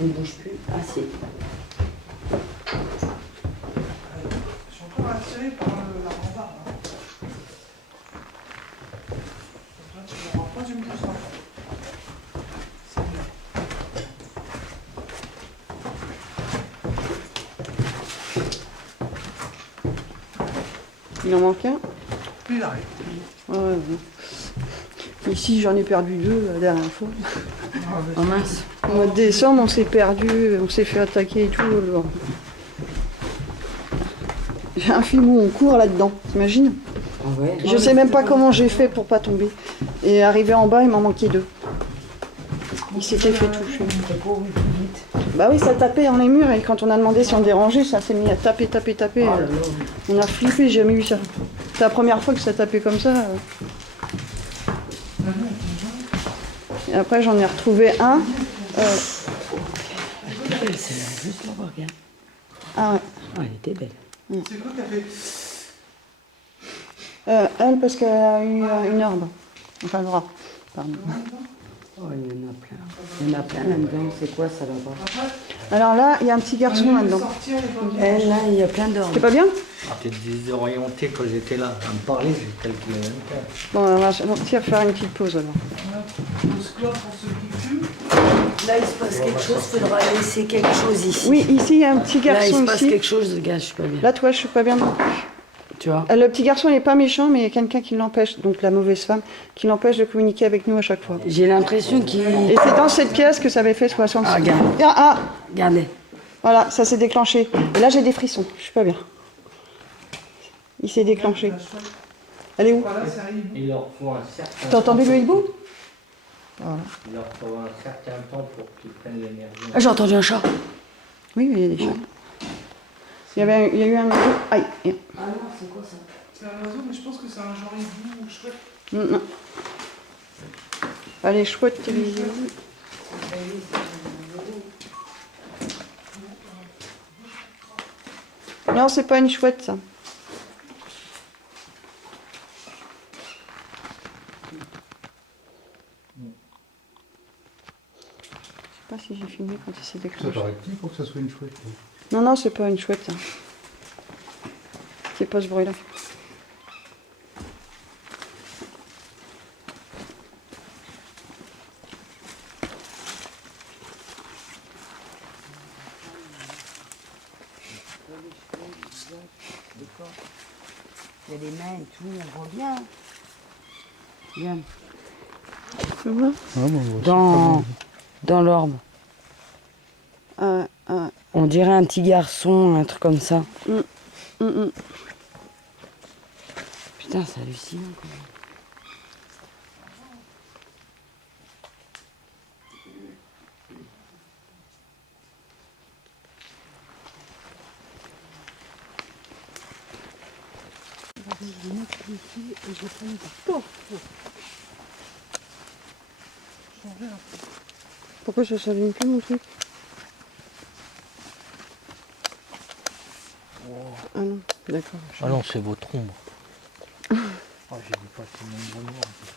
On ne bouge plus. Ah si. Je suis encore attiré par la rambarde. Hein. Toi, tu n'auras pas du tout ça. C'est bien. Il en manque un? Puis il arrive. Ouais, ouais. Ici, j'en ai perdu deux la dernière fois. Ah, mais Oh mince. Au mois de décembre, on s'est perdu, on s'est fait attaquer et tout. Alors. J'ai un film où on court là-dedans, t'imagines? Ah ouais. Je sais même pas comment j'ai fait pour pas tomber. Et arrivé en bas, il m'en manquait deux. Il s'était fait toucher. T'as couru plus vite. Bah oui, ça tapait dans les murs et quand on a demandé si on dérangeait, ça s'est mis à taper. Oh là là. On a flippé, j'ai jamais vu ça. C'est la première fois que ça tapait comme ça. Et après, j'en ai retrouvé un. Belle celle-là, juste la voir, regarde. Ah ouais. Ah, elle était belle. c'est quoi que t'as fait? Elle, parce qu'elle a eu une herbe. Enfin, Laura. Pardon. Oh, il y en a plein. Il y en a plein là-dedans. C'est quoi ça là-bas? Après, Alors là, il y a un petit garçon on a eu là-dedans. sortir, elle est pas bien. Là, il y a plein d'or. C'est pas bien? Ah, t'es désorienté quand j'étais là. À me parler, j'ai calculé même pas. Bon, on va sortir faire une petite pause alors. Le squat pour ceux qui fument. Là, il se passe quelque chose. Il faudra laisser quelque chose ici. Oui, ici, il y a un petit Là, il garçon se passe ici. quelque chose, gars. Je suis pas bien. Là, toi, je suis pas bien non plus. Tu vois? Le petit garçon, il est pas méchant, mais il y a quelqu'un qui l'empêche, donc la mauvaise femme, qui l'empêche de communiquer avec nous à chaque fois. J'ai l'impression qu'il. Et c'est dans cette pièce que ça avait fait 60. Ah, regarde. Regardez. Voilà, ça s'est déclenché. Et là, j'ai des frissons. Je suis pas bien. Il s'est déclenché. Elle est où? Voilà, c'est un hibou. Il leur faut un certain T'as entendu temps le pour- hibou? Voilà. Il leur faut un certain temps pour qu'ils prennent l'énergie. Ah, j'ai entendu un chat. Oui, mais il y a des chats. Il y a eu un hibou. Aïe. Ah non, c'est quoi ça? C'est un oiseau, mais je pense que c'est un genre hibou ou chouette. Non. Allez, chouette, tu les Non, c'est pas une chouette, ça. Je sais pas si j'ai filmé quand il s'est Ça déclenché. paraît petit pour que ça soit une chouette. quoi. Non, c'est pas une chouette, ça. C'est pas ce bruit-là. Il y a des mains et tout, on voit bien. Bien. Tu vois? Ah, bon, on voit super Dans l'orbe. On dirait un petit garçon, un truc comme ça. Putain, c'est hallucinant quand même. Pourquoi ça s'allume plus, mon truc? Ah non, d'accord. Ah non, c'est votre ombre. Ah, j'ai vu pas tout le monde noir, j'ai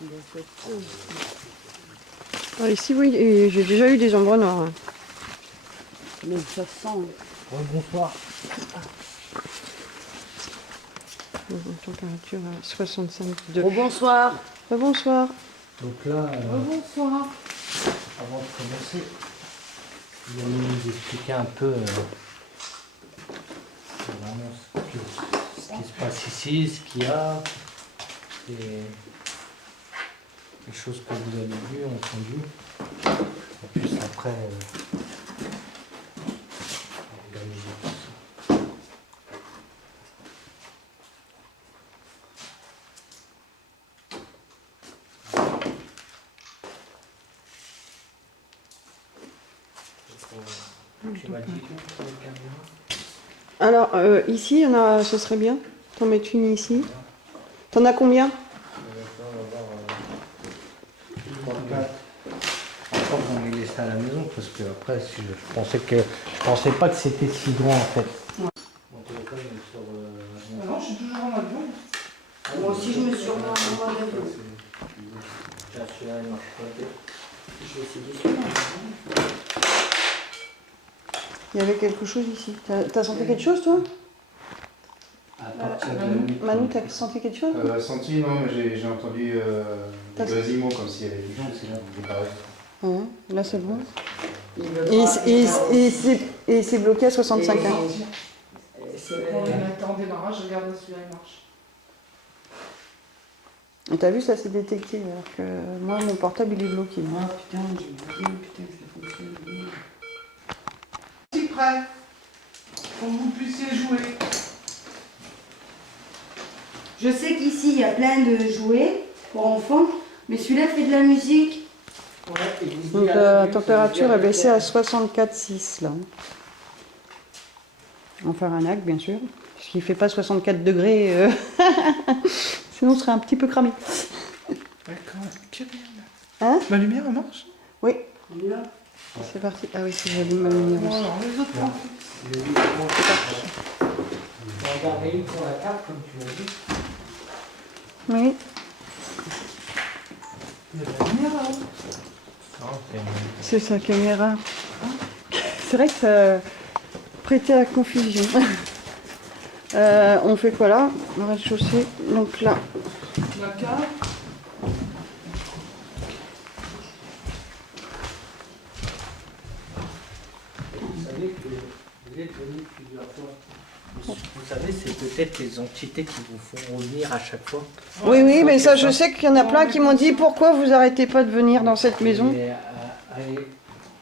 flippé. Ah, ici, oui, et j'ai déjà eu des ombres noires. Hein. Mais ça sent. Bonsoir. Température à 65 degrés. Oh, bonsoir. Bonsoir. Donc là, Bonsoir. avant de commencer, il va nous expliquer un peu vraiment ce qui se passe ici, ce qu'il y a, et les choses que vous avez vues, entendues. Et puis après, organiser tout ça. Tu m'as dit où pour le carburant? Alors, ici, il y en a, ce serait bien. T'en mets une ici. T'en as combien? Encore j'en ai laissé à la maison parce que après je pensais pas que c'était si grand en fait. Mon téléphone est sur Ah non, je suis toujours en avion. Moi aussi, je me suis remis en mode avion. Tiens, celui-là il marche pas. Je vais essayer celui-là. Il y avait quelque chose ici. T'as senti quelque chose, toi? À partir de Manu, t'as senti quelque chose? senti, non, mais j'ai entendu T'as- des grésillements comme s'il y avait des gens qui paraissent. Ouais, là, c'est bon. Et c'est bloqué à 65 ans. Quand on est en démarrage, regarde celui-là, il marche. Et t'as vu, ça s'est détecté, alors que moi, mon portable, il est bloqué. Ah putain, j'ai vu, putain, ça fonctionne bien. Si prêt, pour que vous puissiez jouer. Je sais qu'ici, il y a plein de jouets pour enfants, mais celui-là fait de la musique. Donc la température est baissée à 64,6 là. En Fahrenheit, bien sûr. Parce qu'il ne fait pas 64 degrés. Sinon, on serait un petit peu cramé. Ouais, quand même. Tiens, Hein? ma lumière, elle marche? Oui, Là. c'est parti. Ah oui, si j'allume ma lumière Non, aussi. non, les autres pas. On va garder une pour la carte comme tu m'as dit. Oui. Il y a de la lumière là. Non, C'est sa caméra. C'est vrai que ça prêtait à confusion. On fait quoi là? Le rez-de-chaussée. Donc là, La cave. vous savez que vous êtes venu plusieurs fois. Vous savez, c'est peut-être les entités qui vous font revenir à chaque fois. oui, oui, mais ça, je sais qu'il y en a plein qui m'ont dit pourquoi vous arrêtez pas de venir dans cette maison. Et,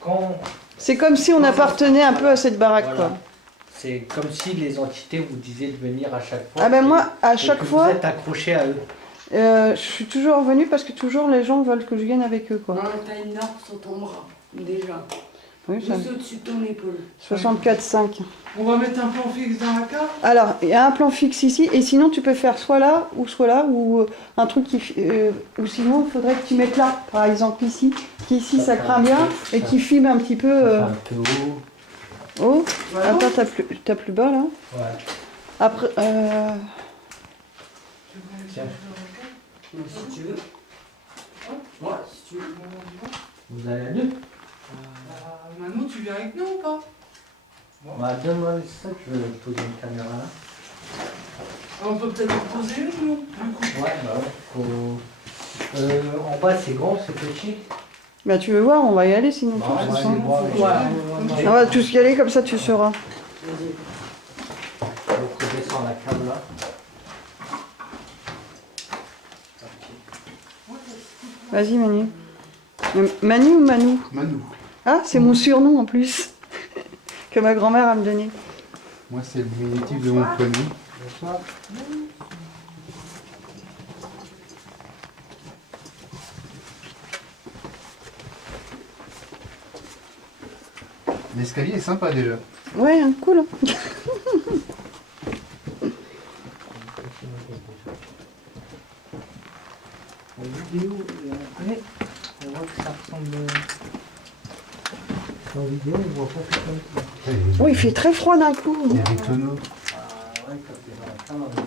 quand C'est comme si on appartenait un peu à cette baraque, Voilà. quoi. C'est comme si les entités vous disaient de venir à chaque fois. Ah ben moi, à et chaque que fois, vous êtes accroché à eux. je suis toujours revenue parce que toujours les gens veulent que je vienne avec eux, quoi. T'as une arme sur ton bras, déjà. Oui, ça... Juste au-dessus de ton épaule. 64,5. On va mettre un plan fixe dans la cave. Alors, il y a un plan fixe ici, et sinon tu peux faire soit là, ou un truc qui... ou sinon, il faudrait que tu mettes là, par exemple ici, qui ici ça craint bien, et qui filme un petit peu Un peu haut. haut. Voilà. Attends, t'as plus bas là. Ouais. Après, Tiens. Si tu veux. Ouais, si tu veux. Vous allez à deux. Manu, tu viens avec nous ou pas? Bah, donne-moi ça, je vais poser une caméra là. On peut peut-être en poser une, nous, du coup. Ouais, bah ouais. Faut... en bas, c'est grand, c'est petit. bah tu veux voir, on va y aller sinon. Bah, tous on va ensemble. aller voir. On va tous y aller, comme ça tu sauras. Donc, on descend la cave là. Vas-y Manu. Manu ou Manu? Manu. Ah, c'est mon surnom en plus. Que ma grand-mère a me donné. Moi, c'est le diminutif de mon prénom. Bonsoir. L'escalier est sympa déjà. Ouais, hein, cool. Hein. En vidéo, après, on voit que ça ressemble. En vidéo, on voit pas comme ça. Oh, il fait très froid d'un coup. Il y a des tonneaux. Ah ouais, quand t'es dans la cave,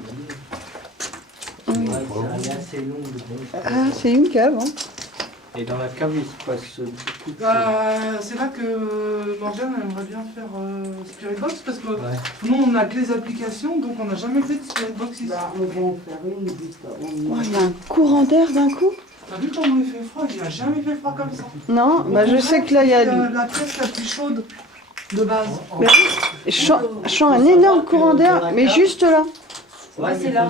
on est ouais, c'est assez long de bon. Ah, c'est une cave. Hein. Et dans la cave, il se passe beaucoup de choses. C'est là que Morgane aimerait bien faire Spirit Box parce que Ouais. nous on a que les applications donc on n'a jamais fait de Spirit Box ici. Bah, on va en faire une juste avant. Oh, il y a un courant d'air d'un coup. T'as vu comment il fait froid? Il n'a jamais fait froid comme ça. Non, bah je sais que là il y a la pièce la plus chaude de base. Mais je sens un énorme courant d'air, mais juste là. Ouais, c'est là.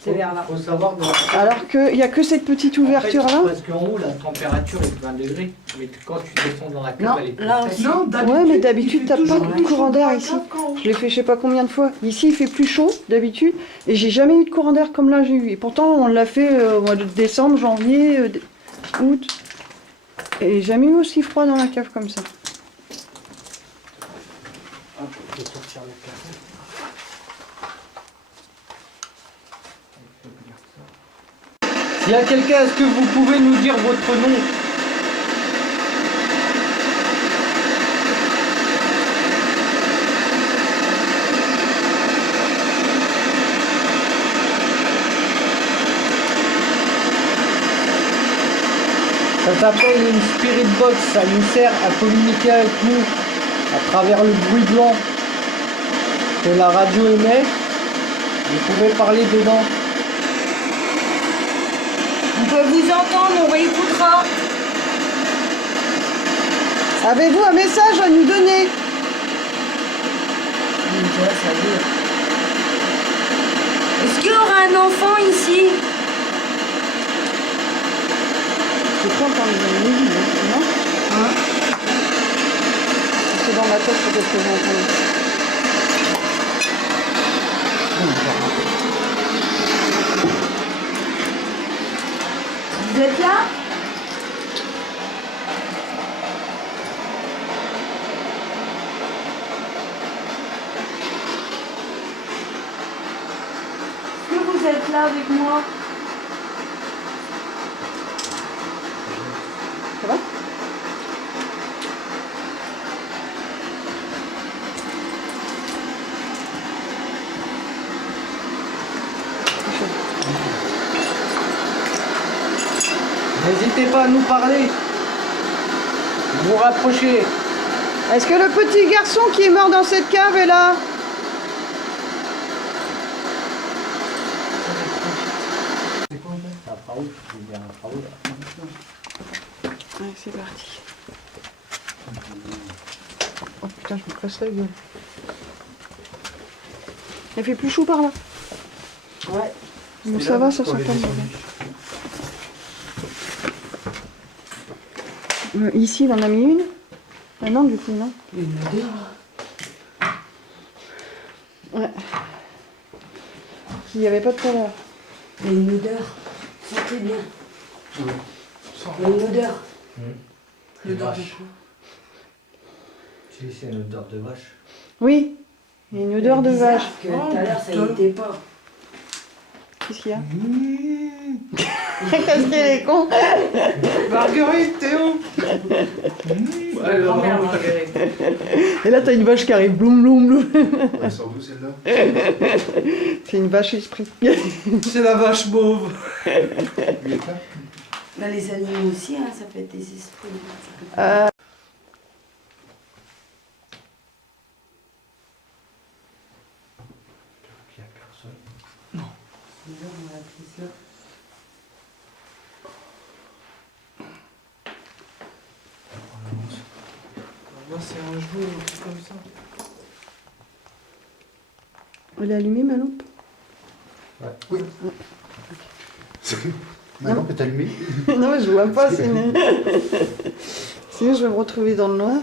C'est vers là. Faut savoir de Alors qu'il n'y a que cette petite ouverture là. Parce qu'en haut, la température est de 20 degrés. Mais quand tu descends dans la cave, Non, elle est plus là fraîche. aussi. Non, Ouais, mais d'habitude, il t'as fait pas toujours de plus courant chaud d'air dans la ici. cave qu'en haut. Je l'ai fait je sais pas combien de fois. Ici il fait plus chaud d'habitude et j'ai jamais eu de courant d'air comme là j'ai eu. Et pourtant on l'a fait au mois de décembre, janvier, août. Et jamais eu aussi froid dans la cave comme ça. Hop, je vais sortir le café. S'il y a quelqu'un, est-ce que vous pouvez nous dire votre nom? Ça s'appelle une Spirit Box, ça nous sert à communiquer avec nous à travers le bruit blanc que la radio émet. Vous pouvez parler dedans. On peut vous entendre, on réécoutera. Avez-vous un message à nous donner? Est-ce qu'il y aura un enfant ici? C'est quand on les musique, non? Hein? C'est dans ma tête peut-être que j'ai entendu. Vous êtes là? Est-ce que vous êtes là avec moi? Ça va? N'hésitez n'hésitez pas à nous parler. Vous vous rapprochez. Est-ce que le petit garçon qui est mort dans cette cave est là? Ouais, c'est parti. Oh putain, je me casse la gueule. Il fait plus chaud par là. Ouais. Bon, ça va, ça s'entend bien. Ici, il en a mis une? Ah non, du coup, non. Il y a une odeur là. Ouais. Il n'y avait pas de tout à l'heure. Il y a une odeur. Sentez bien. Il y a une odeur. De vache. Tu sais, c'est une odeur de vache. Oui, il y a une odeur de Bizarre vache. que tout à l'heure, ça y était pas. Qu'est-ce qu'il y a? Qu'est-ce qu'il est con? Marguerite, t'es où? Ma grand-mère Marguerite. Et là, t'as une vache qui arrive. Bloum, bloum, bloum. Elle sort d'où celle-là? C'est une vache esprit. C'est la vache mauve. Bah, les animaux aussi, hein, ça peut être des esprits. Il n'y a personne. Là, on l'a prise là. Moi, c'est un jour, un truc comme ça. Elle est allumée, ma lampe? Oui. Ma lampe est allumée. Non, mais je vois pas, sinon. Sinon, je vais me retrouver dans le noir.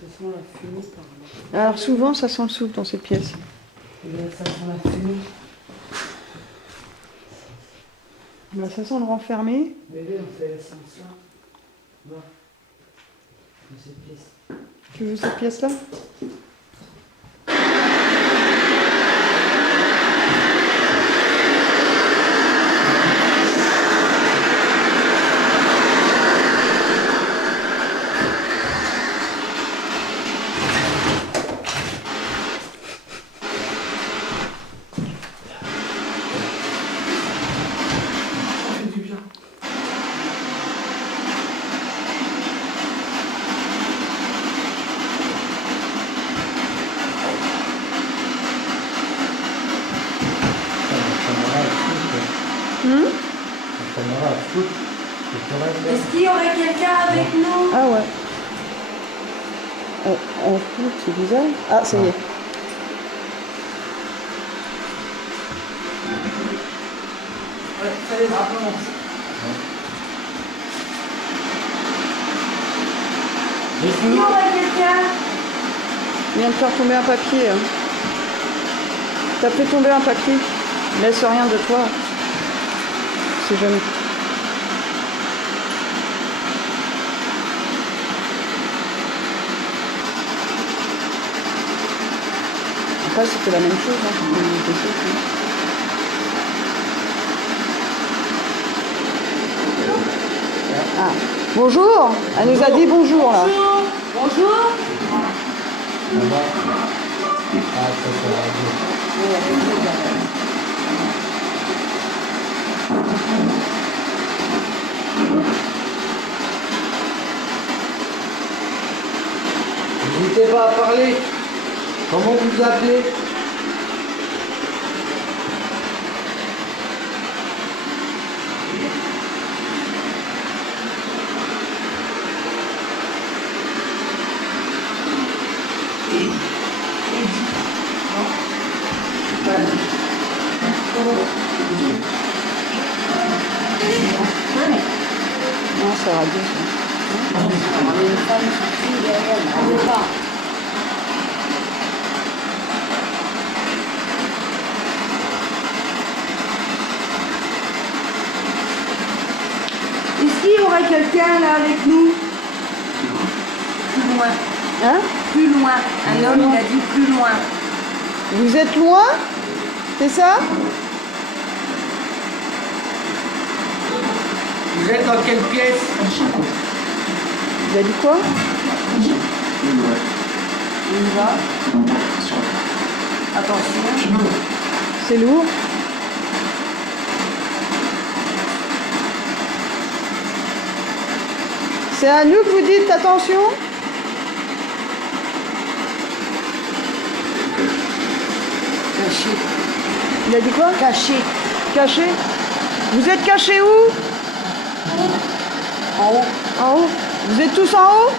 Ce sont la fumée par là. Alors, souvent, ça sent le souffle dans cette pièce. Et là, ça sent la fumée. Là, ça sent le renfermé. Bébé, on fait l'ascenseur. Va. Dans cette pièce. Tu veux cette pièce-là? Ça fait du bien. Est-ce qu'il y aurait quelqu'un avec nous? Ah ouais. En fout, c'est bizarre. Ah, ça y est. Ouais, ça les commence. Est-ce qu'il y aurait quelqu'un? Il vient de faire tomber un papier. Hein. T'as fait tomber un papier. Laisse rien de toi. C'est jamais. Après, c'était la même chose. Hein. Ah. Bonjour. Elle nous a dit bonjour là. Bonjour. N'hésitez pas à parler. Comment vous vous appelez? Non, c'est radio. Ça. Il y a une femme qui tue derrière, on ne veut pas. Est-ce qu'il y aurait quelqu'un là avec nous? Plus loin. Hein? Plus loin. Un homme, il a dit plus loin. Vous êtes loin? C'est ça? Vous êtes dans quelle pièce? Il a dit quoi? On y va. Attention. C'est lourd. C'est à nous que vous dites attention? Caché. Il a dit quoi? Caché. Caché? Vous êtes cachés où? En haut. En haut? Vous êtes tous en haut?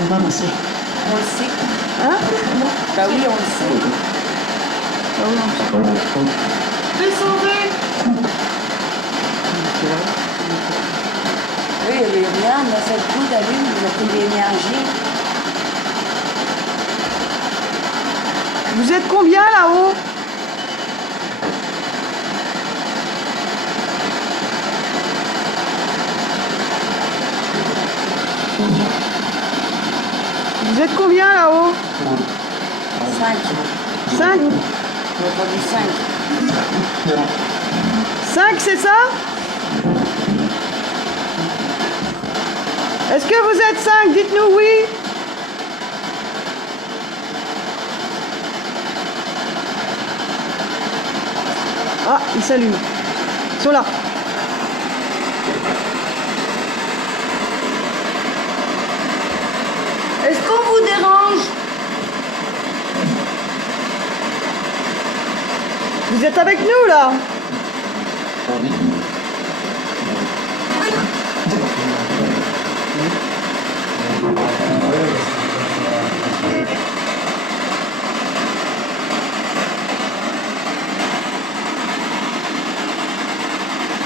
On le sait. Hein? Bah oui, on le sait. Ah oui, on sait. Descendez. Oui, il y avait rien, d'un seul coup, t'as vu, vous avez pris de l'énergie. Vous êtes combien là-haut? Vous êtes combien là-haut? 5. 5? J'ai entendu 5. 5, c'est ça? Est-ce que vous êtes 5? Dites-nous oui. Ah, ils s'allument. Ils sont là. Est-ce qu'on vous dérange? Vous êtes avec nous là?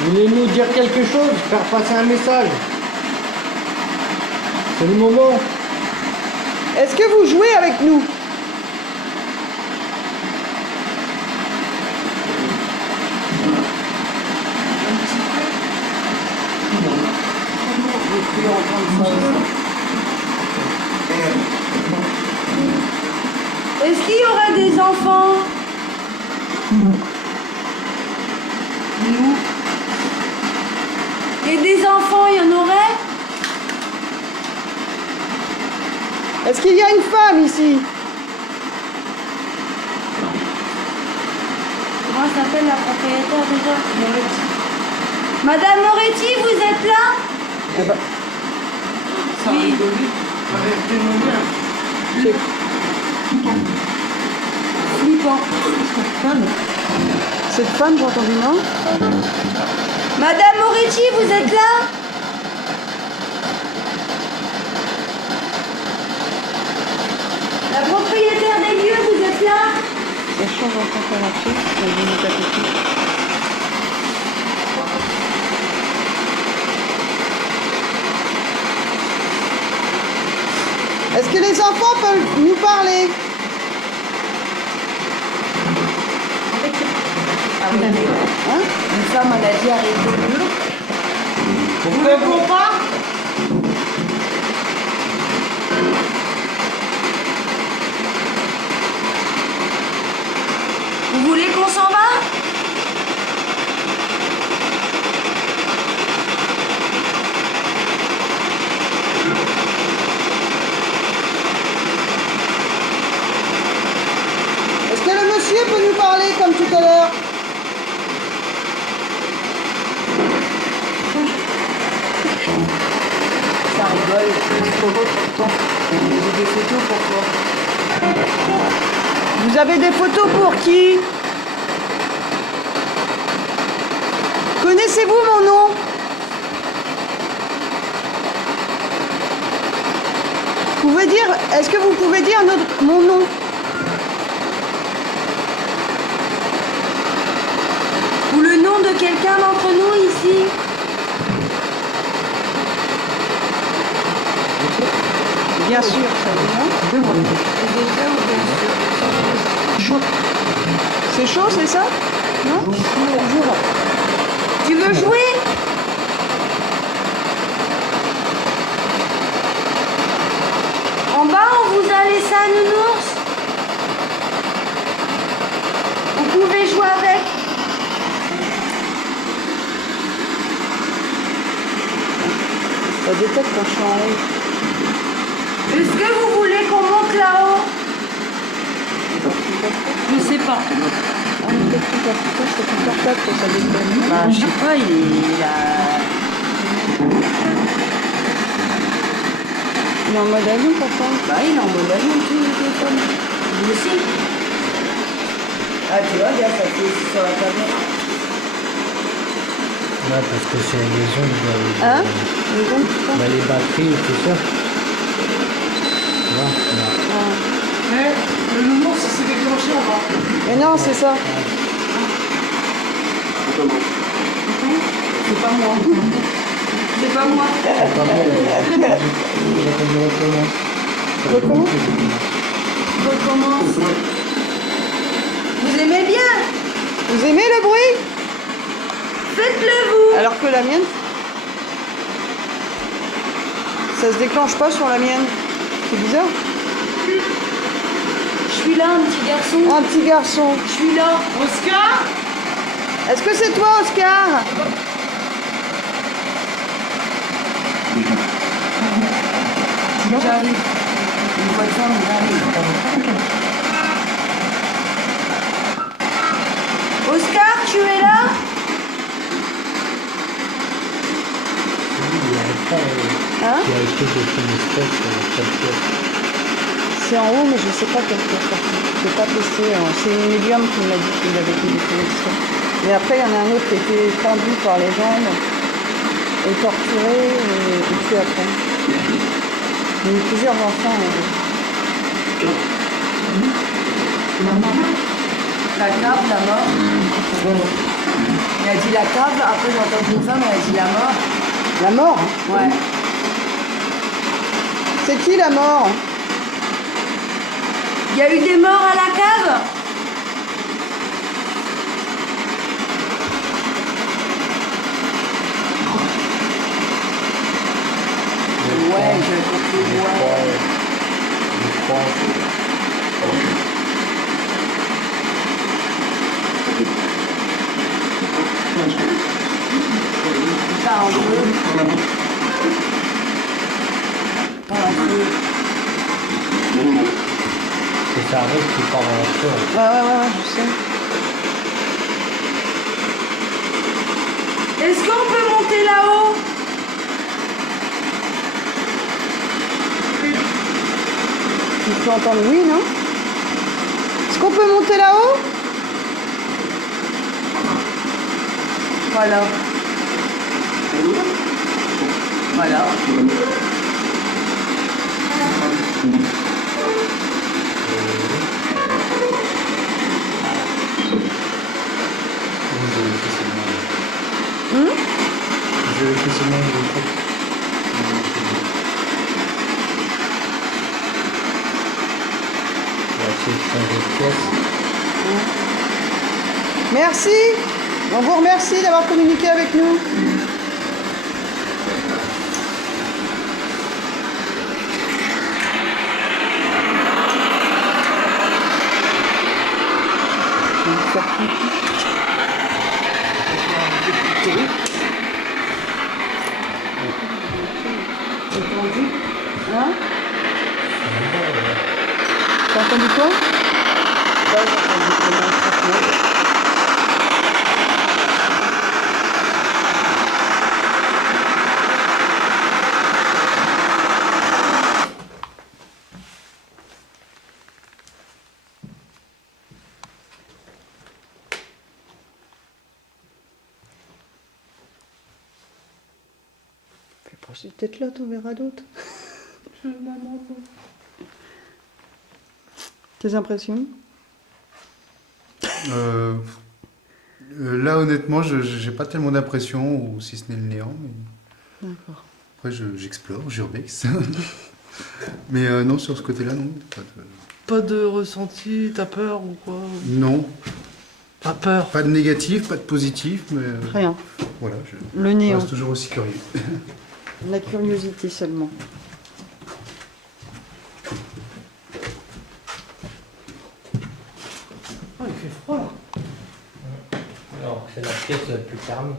Voulez-nous dire quelque chose, faire passer un message? C'est le moment. Est-ce que vous jouez avec nous? J'ai pu entendre ça aussi. Est-ce qu'il y aura des enfants? Nous. Et des enfants, il y en aurait? Est-ce qu'il y a une femme ici? Comment s'appelle la propriétaire déjà? Moretti. Madame Moretti, vous êtes là? Ça a Oui. rigolé. Avec des moyens. Flippant. Cette femme, j'ai entendu non? Madame Moretti, vous êtes là? La propriétaire des lieux, vous êtes là? La chambre en température, la limite à côté. Est-ce que les enfants peuvent nous parler? Hein? Une femme, elle a dit arrêtez. Vous ne répondez pas? Vous voulez qu'on s'en va? Est-ce que le monsieur peut nous parler comme tout à l'heure? Ça rigole. J'ai des photos pour toi. Vous avez des photos pour qui? Connaissez-vous mon nom? Est-ce que vous pouvez dire mon nom? Ou le nom de quelqu'un d'entre nous ici? Bien sûr, ça va. C'est chaud, c'est ça? Non? Tu veux jouer? En bas, on vous a laissé un nounours. Vous pouvez jouer avec. Ça détecte quand je suis en haut. Est-ce que vous voulez qu'on monte là-haut? Je sais pas. Ah, mais peut-être que c'est plus portable que ça détecte. Bah, je sais pas, il a... est en mode avion, papa. Bah, il est en mode avion, tout le téléphone. Vous aussi. Ah, tu vois, regarde, ça fait aussi sur la caméra. Ouais, parce que c'est les ondes, Hein? Les ondes, tout ça. les batteries et tout ça. Tu vois, là. Ah. Mais le nounours, ça s'est déclenché en bas. Mais non, c'est ça. C'est pas moi. C'est pas moi. Recommence. Recommence. Vous aimez bien? Vous aimez le bruit? Faites-le vous. Alors que la mienne, ça se déclenche pas sur la mienne. C'est bizarre. Je suis là, un petit garçon. Un petit garçon. Je suis là. Oscar? Est-ce que c'est toi, Oscar? J'arrive. Une voiture, mais j'arrive. Oscar, tu es là? Hein? Il y a écrit des finistères sur quelle pièce. C'est en haut, mais je sais pas quelle pièce. Je n'ai pas testé. C'est une médium qui m'a dit qu'il avait fait des connexions. Mais après, il y en a un autre qui a été pendu par les jambes et torturé et tué après. Il y a eu plusieurs enfants. La cave, la mort. Il a dit la cave, après j'ai entendu une femme, elle a dit la mort. La mort? Hein? Ouais. C'est qui la mort? Il y a eu des morts à la cave? Ouais, j'ai compris, ouais. Pas un peu. Pas un peu. Et ça arrive qu'il part dans la tour. Ouais, je sais. Est-ce qu'on peut monter là-haut? Tu peux entendre oui, non? Est-ce qu'on peut monter là-haut? Voilà. Voilà. Je vais laisser seulement une fois. Il y a essayé de changer de pièce. Merci. On vous remercie d'avoir communiqué avec nous. Hein? T'as entendu quoi? Ouais, j'ai entendu comment ça se met. Fais pas cette tête-là, t'en verras d'autres. Tes impressions? Là, honnêtement, j'ai pas tellement d'impression, ou si ce n'est le néant. Mais... D'accord. Après, j'explore, j'urbex. Mais non, sur ce côté-là, non. Pas de ressenti, t'as peur ou quoi? Non, Pas peur. pas de négatif, pas de positif, mais Rien. voilà, Le je néant. reste toujours aussi curieux. La curiosité seulement. Ah, il fait froid là. Alors, c'est la pièce la plus thermique.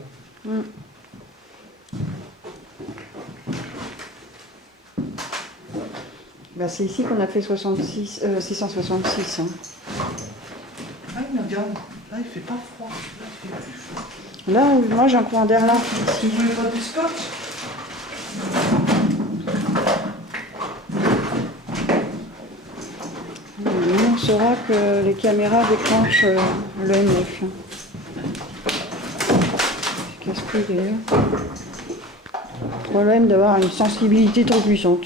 Bah, c'est ici qu'on a fait 666. Hein. Ah, il regarde. Là, il fait pas froid. Là, il fait plus chaud. Là, moi j'ai un courant d'air là. Vous voulez pas du scotch? saura que les caméras déclenchent le M9. Casse-couille d'ailleurs. Problème d'avoir une sensibilité trop puissante.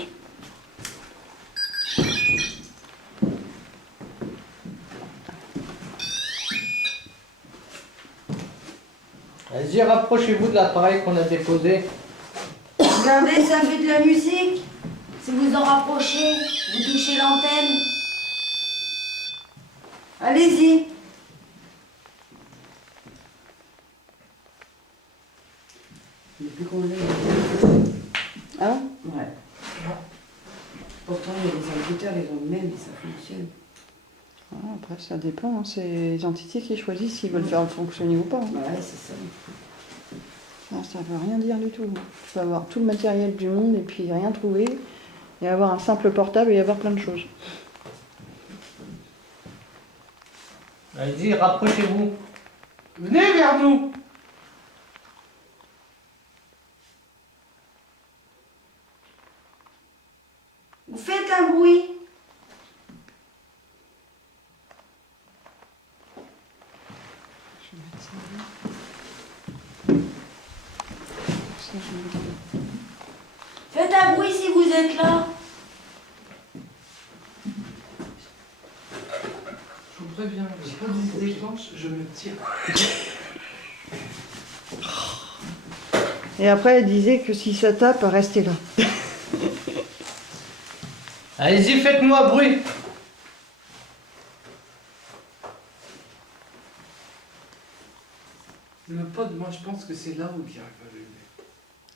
Allez-y, rapprochez-vous de l'appareil qu'on a déposé. Regardez, ça fait de la musique. Si vous en rapprochez, vous touchez l'antenne. Allez-y. Depuis qu'on l'a. Ah Ouais. Pourtant, les écouteurs, ils ont le même et ça fonctionne. après, ça dépend. Hein. C'est les entités qui choisissent s'ils veulent faire fonctionner ou pas. Hein. Ouais, c'est ça. Non, ça veut rien dire du tout. Tu peux avoir tout le matériel du monde et puis rien trouver. Et avoir un simple portable et avoir plein de choses. Allez-y, rapprochez-vous. Venez vers nous. Vous faites un bruit. Je vais mettre ça là. Ça, je vais mettre Faites un bruit si vous êtes là. Je vous préviens, j'ai pas de déclenche, je me tire. Et après, elle disait que si ça tape, restez là. Allez-y, faites-moi bruit. Le pod, moi je pense que c'est là où il arrive à allumer.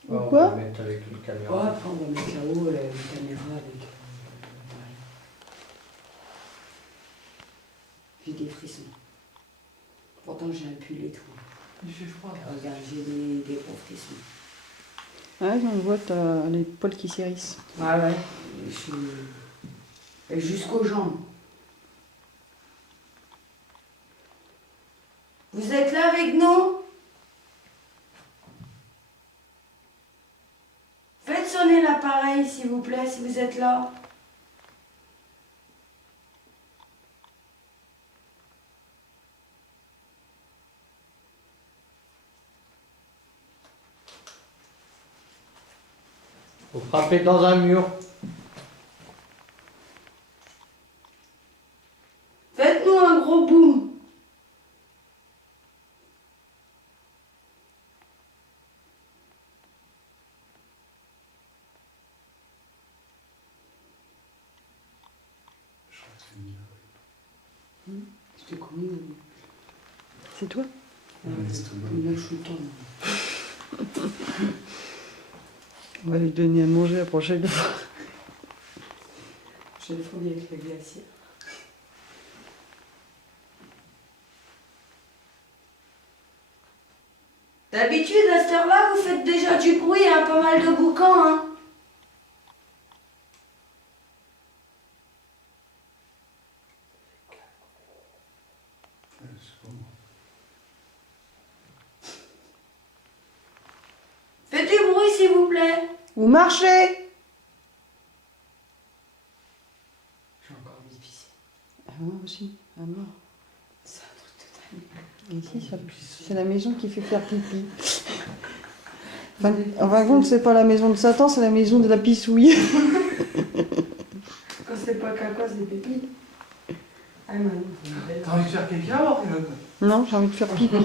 Pourquoi On va mettre avec une Oh, caméra. après, on va mettre là-haut la caméra avec. J'ai des frissons. Pourtant, j'ai un pull et tout. Il fait froid là. Regarde, j'ai des gros frissons. Ouais, on voit, t'as les poils qui s'hérissent. Ouais, ouais. Je suis. Et jusqu'aux jambes. Vous êtes là avec nous? Faites sonner l'appareil, s'il vous plaît, si vous êtes là. Vous frappez dans un mur. Faites-nous un gros boom. Je t'ai connu. C'est toi? Là, je suis tombée. On va lui donner à manger la prochaine fois. J'ai le folie avec le glacier. D'habitude, à cette heure-là, vous faites déjà du bruit, hein, pas mal de boucans, hein. Faites du bruit, s'il vous plaît. Vous marchez? J'ai encore difficile. Ah, moi aussi, à mort. C'est un truc total. Ici, c'est la maison qui fait faire pipi. Enfin, en fin de compte, c'est pas la maison de Satan, c'est la maison de la pissouille. Quand c'est pas caca, c'est pipi. Ah, Manon, c'est une belle. T'as envie de faire quelqu'un alors, Renan? Non, j'ai envie de faire pipi.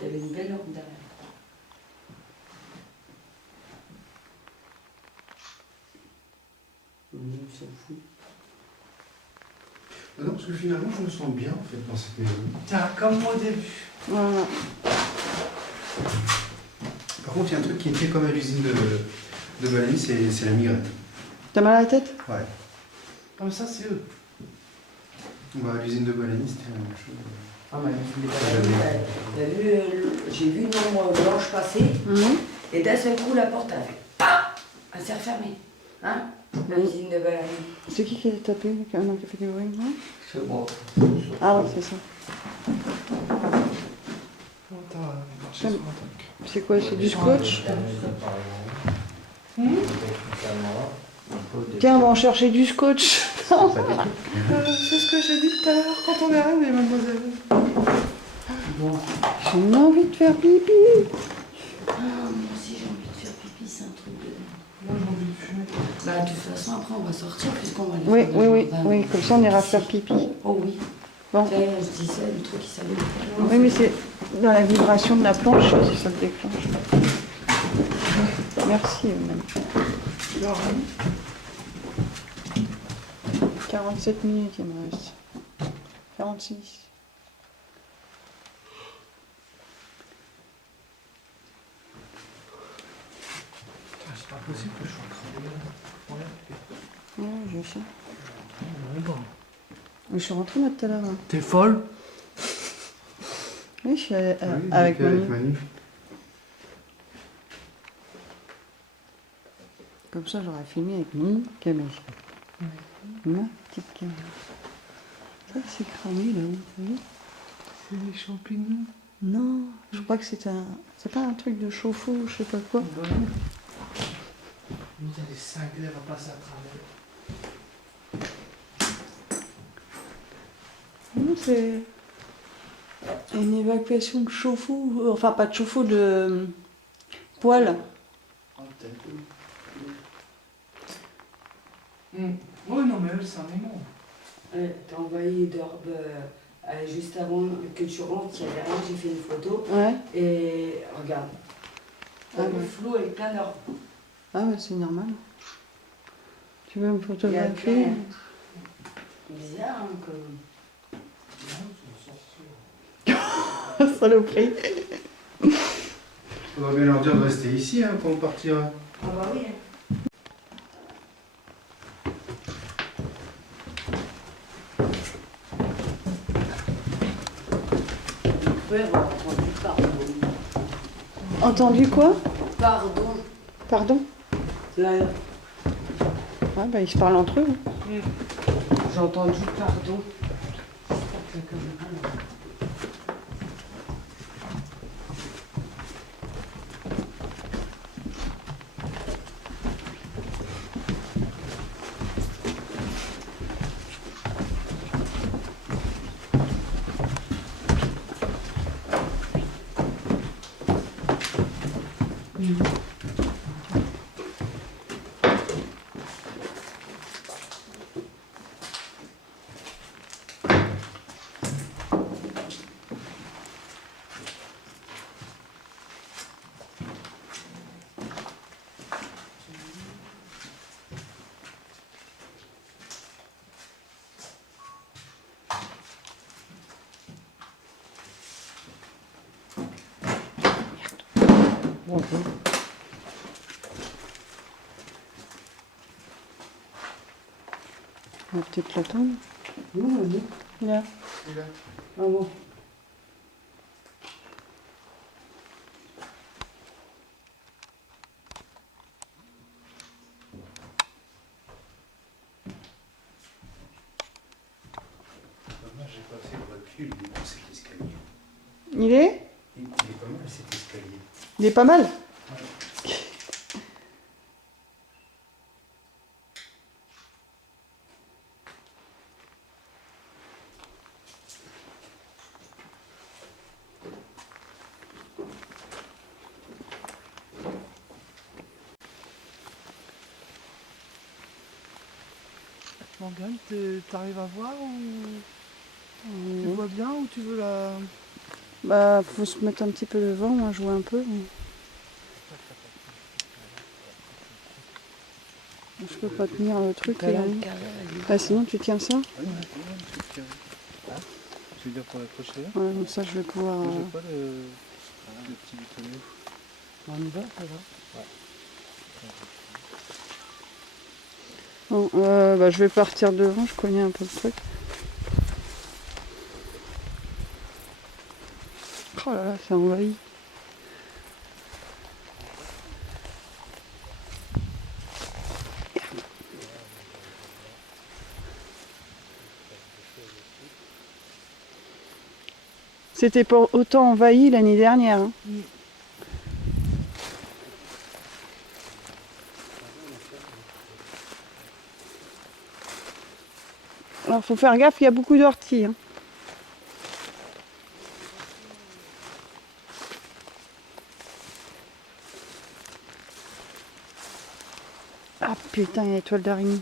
Il y avait une belle robe derrière. On s'en fout. Non, parce que finalement, je me sens bien en fait dans cette maison. Tiens, comme moi au début. Voilà. Par contre, il y a un truc qui me fait comme à l'usine de Balani, c'est la migraine. T'as mal à la tête? Ouais. Ah, mais ça, c'est eux. À l'usine de Balani, c'était la même chose. Ah, mais t'as vu, j'ai vu une ombre blanche passer, et d'un seul coup, la porte a fait PAH! Elle s'est refermée. Hein? La usine de Balani. C'est qui a tapé? Un homme qui a fait du bruit? Non? C'est bon. Ah ouais, c'est ça. Oh, t'as marché sur un truc. C'est quoi? C'est du scotch? Avec une caméra. Tiens, on va en chercher du scotch. C'est ce que j'ai dit tout à l'heure quand on est arrivé, mademoiselle. J'ai envie de faire pipi. Ah, moi aussi j'ai envie de faire pipi, c'est un truc de... Moi j'ai envie de fumer. Bah de toute façon après on va sortir puisqu'on va aller Oui, faire oui, le oui, jardin. oui, comme ça on ira faire pipi. Oh oui. Bon. Tiens, je disais le truc qui s'allume. Oui, mais c'est dans la vibration de la planche, si ça le déclenche. Merci, même. 47 minutes, il me reste. 46. C'est pas possible que je sois en train de... Ouais, je sais. Bon. Mais je suis rentrée là tout à l'heure. Hein. T'es folle? Oui, je suis avec avec Manu. Manu. Comme ça, j'aurais filmé avec mon caméra. Ma petite caméra. Ça, c'est cramé là, vous voyez? C'est des champignons. Non, je crois que c'est pas un truc de chauffe-eau ou je sais pas quoi. Bah, il y a des cinglés à passer à travers. Non, c'est une évacuation de chauffe-eau, enfin pas de chauffe-eau, de poêle. Oui, non, mais elle, c'est un moment. T'as envoyé d'herbe juste avant que tu rentres, il y avait rien, j'ai fait une photo. Ouais. Et regarde. Ah Le ouais. flou avec plein d'herbes. Ah ouais, c'est normal. Tu veux me Il y a photographier? bizarre hein, comme... Saloperie. On va bien leur dire de rester ici hein, quand on partira. Ah bah oui. Ouais, on a entendu pardon. Entendu quoi? Pardon. Pardon? Là, Ah bah ils se parlent entre eux. j'ai entendu pardon. Bonjour. On va peut-être l'attendre. Oui. Là. Ah bon. Moi j'ai pas fait le recul de cet escalier. Il est? Il est pas mal cet escalier. Il est pas mal? Morgane, t'arrives à voir ou tu Oui. vois bien ou tu veux la... Bah, faut se mettre un petit peu devant, moi, jouer un peu. Je peux pas tenir le truc. Bah, sinon, tu tiens ça. Ah oui, c'est carré. Tu veux dire pour l'accrocher là? Ouais, comme ça, je vais pouvoir. Moi, j'ai pas le petit boutonnier. On y va, ça va. Bon, bah, je vais partir devant, je connais un peu le truc. Oh là là, c'est envahi. C'était pas autant envahi l'année dernière. Hein. Alors, faut faire gaffe, il y a beaucoup d'orties. Hein. Ah putain, il y a l'étoile d'araignée.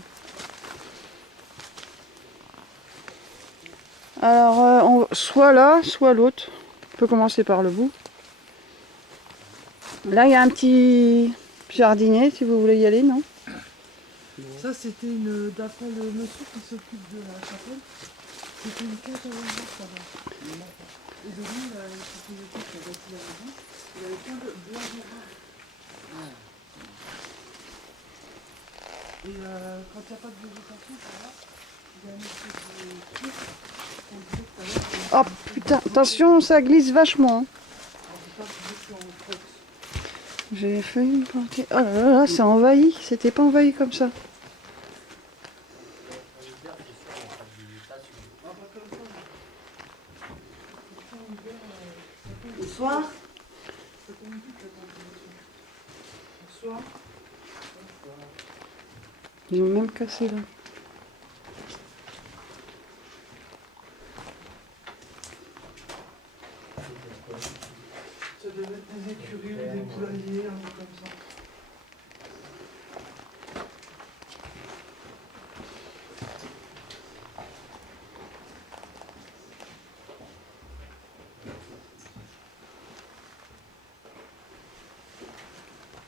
Alors, soit là, soit l'autre. On peut commencer par le bout. Là, il y a un petit jardinier, si vous voulez y aller, non? Ça, c'était une. D'après le monsieur qui s'occupe de la chapelle, c'était une cage à lingettes, ça va. Et de lui, le propriétaire qui a bâti la maison, il avait plein de bois rares. Et quand il n'y a pas de végétation, ça va. Il y a une espèce de truc qu'on disait tout à l'heure. Oh putain, attention, ça glisse vachement. Hein. J'ai failli me planter. Oh là là, là c'est envahi. C'était pas envahi comme ça. Le soir, Bonsoir. Ils ont même cassé là. Ça devait être des écuries ou des poulaillers, un peu comme ça.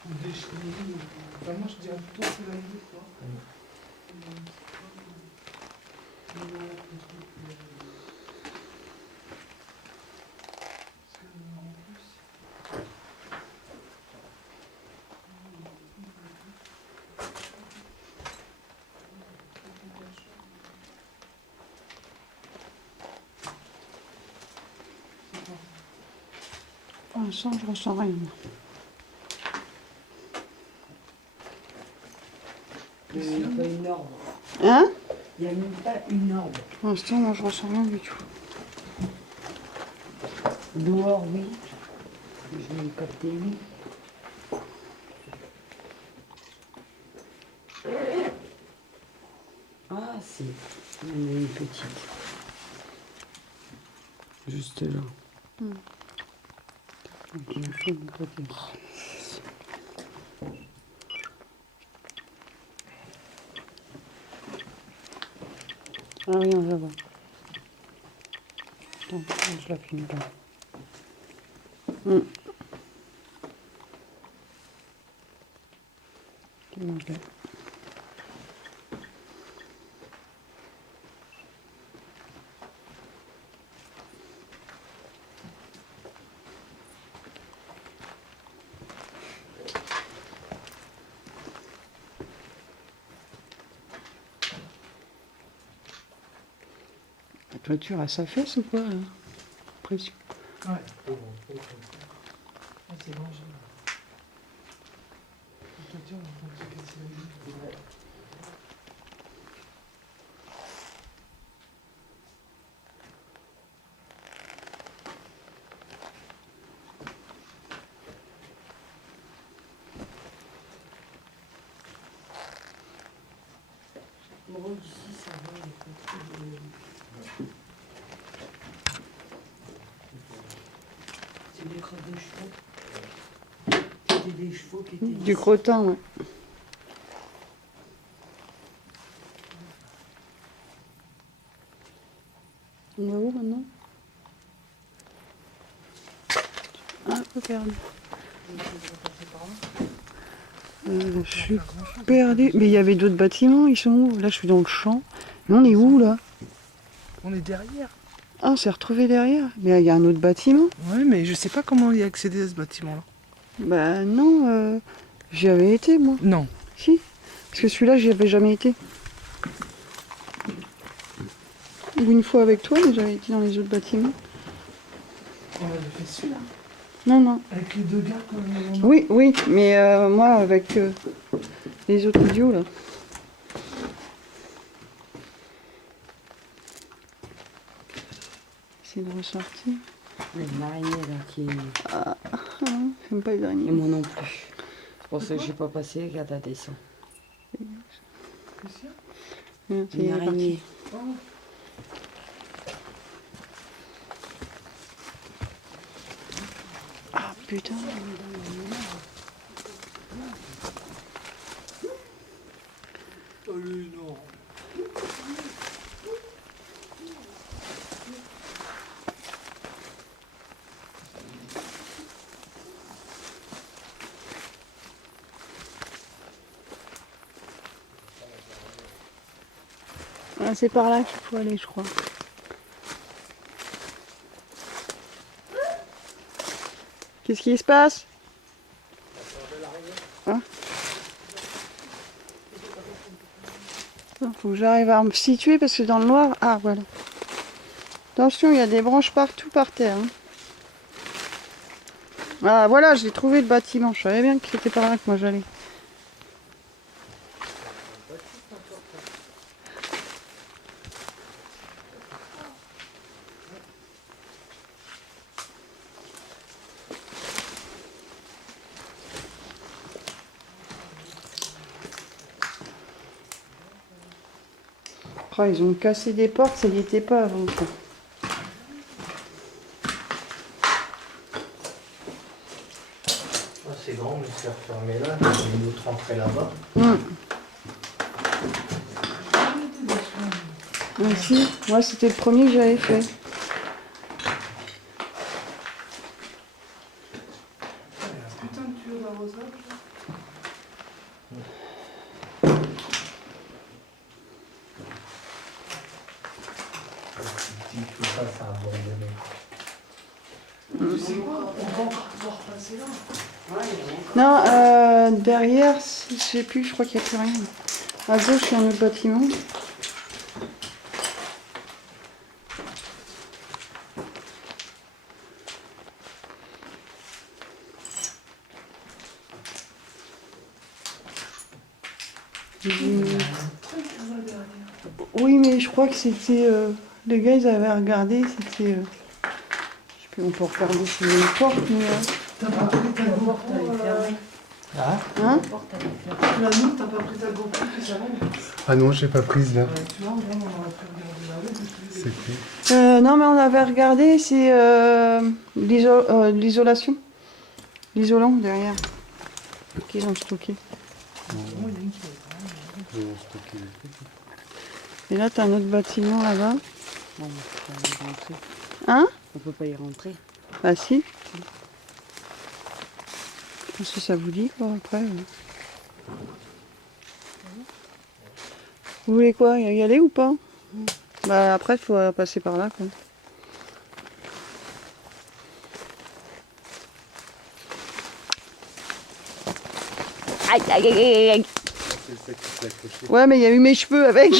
Ou des chenilles. Enfin, moi je dirais plutôt poulailler, quoi. Pour l'instant, je ressens rien. il n'y a même pas une orbe. Hein? Il n'y a même pas une orbe. Pour l'instant, moi, je ressens rien du tout. Dehors, oui. Je l'ai capté, oui. Ah, si. Il y en a une petite. Juste là. Je fais de mon côté. Ah oui, on va voir. Attends, je la filme pas. Qui mange là? La toiture a sa fesse ou quoi là? Pression. Ouais. Ah, c'est dangereux. Je te dis, on va pas se casser la gueule. Bon, ici, ça va, il n'y a pas trop de... C'est des crottes de chevaux. C'était des chevaux qui étaient Du ici. crottin, ouais. On va où maintenant? Ah, un peu perdu. Je suis perdu. Mais il y avait d'autres bâtiments, ils sont où? Là, je suis dans le champ. Mais on est où là? On est derrière. Ah, on s'est retrouvé derrière. Mais il y a un autre bâtiment. Ouais, mais je sais pas comment y accéder à ce bâtiment-là. Bah non, j'y avais été moi. Non. Si. Parce que celui-là, j'y avais jamais été. Ou une fois avec toi, mais j'avais été dans les autres bâtiments. On avait fait celui-là. Non, non. Avec les deux gars comme Oui, oui, mais moi avec les autres idiots là. C'est de ressortir. Il y a une araignée là qui est... Ah, j'aime pas les Et araignées. moi non plus. C'est pour ça que je n'ai pas passé, regarde, elle descend. Qu'est-ce qu'il y a? Regarde, c'est Une parti. araignée. Ah putain. Allez, non. Ah, c'est par là qu'il faut aller, je crois. Qu'est-ce qui se passe? Hein? Faut que j'arrive à me situer parce que dans le noir... Ah, voilà. Attention, il y a des branches partout par terre. Hein. Ah, voilà, j'ai trouvé le bâtiment. Je savais bien que c'était par là que moi j'allais. Oh, ils ont cassé des portes, ça n'y était pas avant. Ça. Ah, c'est grand, mais c'est refermé là. Il y a une autre entrée là-bas. Si, moi c'était le premier que j'avais fait. Putain de tuyau d'arrosage. Tout ça, c'est abandonné. Tu sais quoi? On va encore pouvoir passer là. Non, derrière, je sais plus, je crois qu'il n'y a plus rien. À gauche, il y a un autre bâtiment. Oui, mais je crois que c'était... les gars, ils avaient regardé, c'était... je sais plus, on peut regarder sur une porte, mais... T'as pas pris ta GoPro, Ah, Hein? la nuit, t'as pas pris ta GoPro qui s'amène. Ah non, j'ai pas prise là. Tu vois, vraiment, on aurait pu regarder là-haut. C'est fait. Non, mais on avait regardé, c'est l'isolation. L'isolant derrière. Qu'ils ont stocké. Et là, t'as un autre bâtiment là-bas. Non, on peut pas y rentrer. Hein? On peut pas y rentrer. Ah si. Si ça vous dit, quoi, après. Vous voulez quoi? Y aller ou pas? Bah après, il faut passer par là, quoi. Aïe, aïe, aïe, aïe, aïe. Ouais, mais il y a eu mes cheveux avec.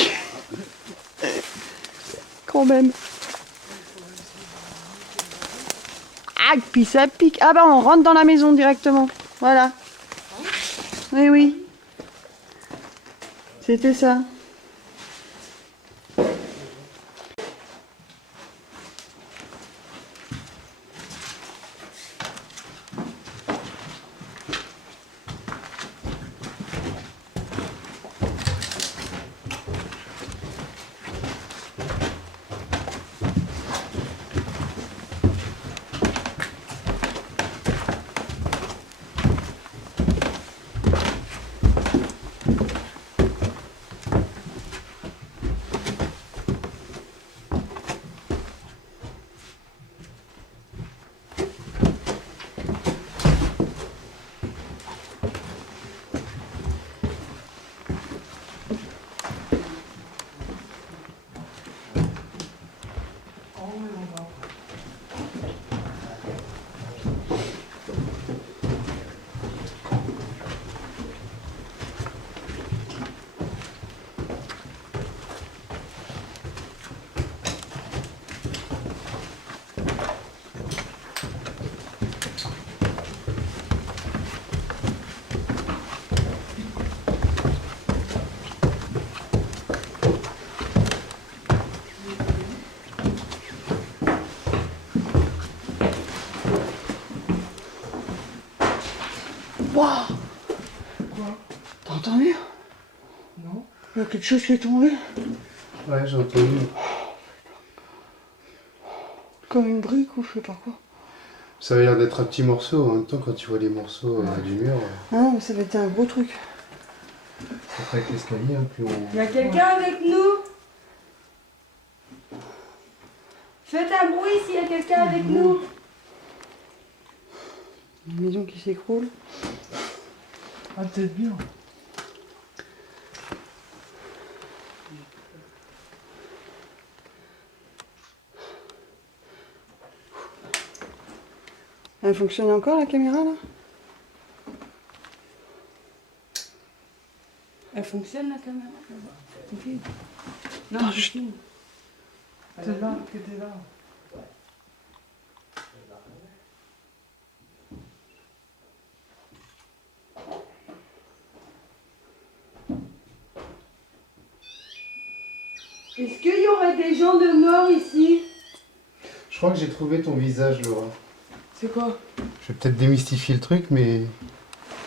Quand même. Ah, puis ça pique. Ah bah on rentre dans la maison directement. Voilà. Oui, oui. C'était ça. Waouh! Quoi? T'as entendu? Non? Il y a quelque chose qui est tombé. Ouais, j'ai entendu. Comme une brique ou je sais pas quoi. Ça avait l'air d'être un petit morceau. En même temps, quand tu vois les morceaux du mur, Ah non, mais ça va être un gros truc. c'est avec l'escalier, hein, plus on... Il y a quelqu'un avec nous? Faites un bruit s'il y a quelqu'un avec nous. Une maison qui s'écroule. Ah, peut-être bien. Elle fonctionne encore la caméra là? Elle fonctionne la caméra? Ok. Non, Ah, je filme. T'es là, t'étais là. Est-ce qu'il y aurait des gens de mort ici? Je crois que j'ai trouvé ton visage, Laura. C'est quoi? Je vais peut-être démystifier le truc, mais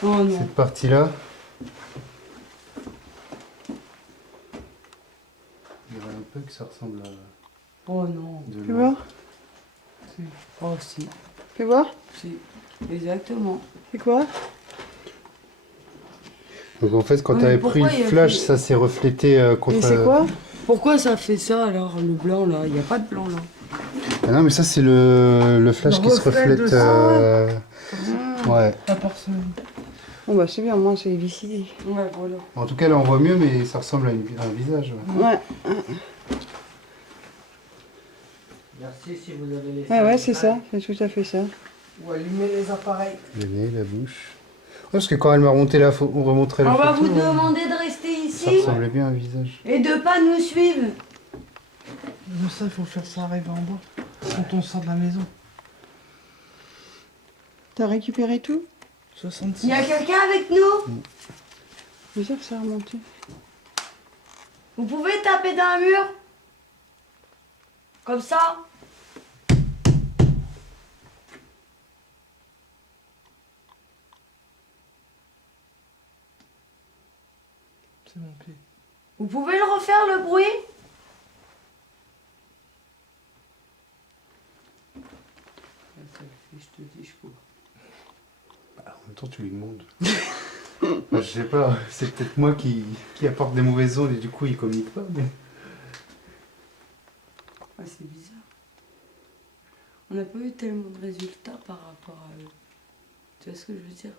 Oh non. cette partie-là... Il y aurait un peu que ça ressemble à... Oh non. de Fais loin. voir. Oh si. Fais voir. Si. Exactement. C'est quoi? Donc en fait, quand Oui, tu avais mais pris le pourquoi il y a flash, fait- ça s'est reflété contre... Et c'est quoi? Pourquoi ça fait ça alors, le blanc là? Il n'y a pas de blanc là. Ah non, mais ça, c'est le flash Le qui se reflet de reflète... ça. Ouais. La porcelaine. Bon bah c'est bien, moi c'est élucidé. Ouais, voilà. En tout cas, là, on voit mieux, mais ça ressemble à un visage. Ouais. Ouais. Merci si vous avez laissé. Ouais, c'est ça, c'est tout à fait ça. Ou allumer les appareils. Le nez, la bouche... Ouais, parce que quand elle m'a remonté la photo, on remontrait la On va photo, vous demander de rester ça ici ressemblait bien à un visage. et de pas nous suivre. Mais ça, il faut faire ça arriver en bas. Quand on sort de la maison. T'as récupéré tout? 66. Il y a quelqu'un avec nous? Bizarre que ça a remonté. Vous pouvez taper dans un mur? Comme ça? C'est mon pied. Vous pouvez le refaire le bruit? Je te dis, je cours. Bah, en même temps, tu lui demandes. Bah, je sais pas, c'est peut-être moi qui apporte des mauvaises ondes et du coup, il communique pas. Mais... Ah, c'est bizarre. On n'a pas eu tellement de résultats par rapport à eux. Tu vois ce que je veux dire?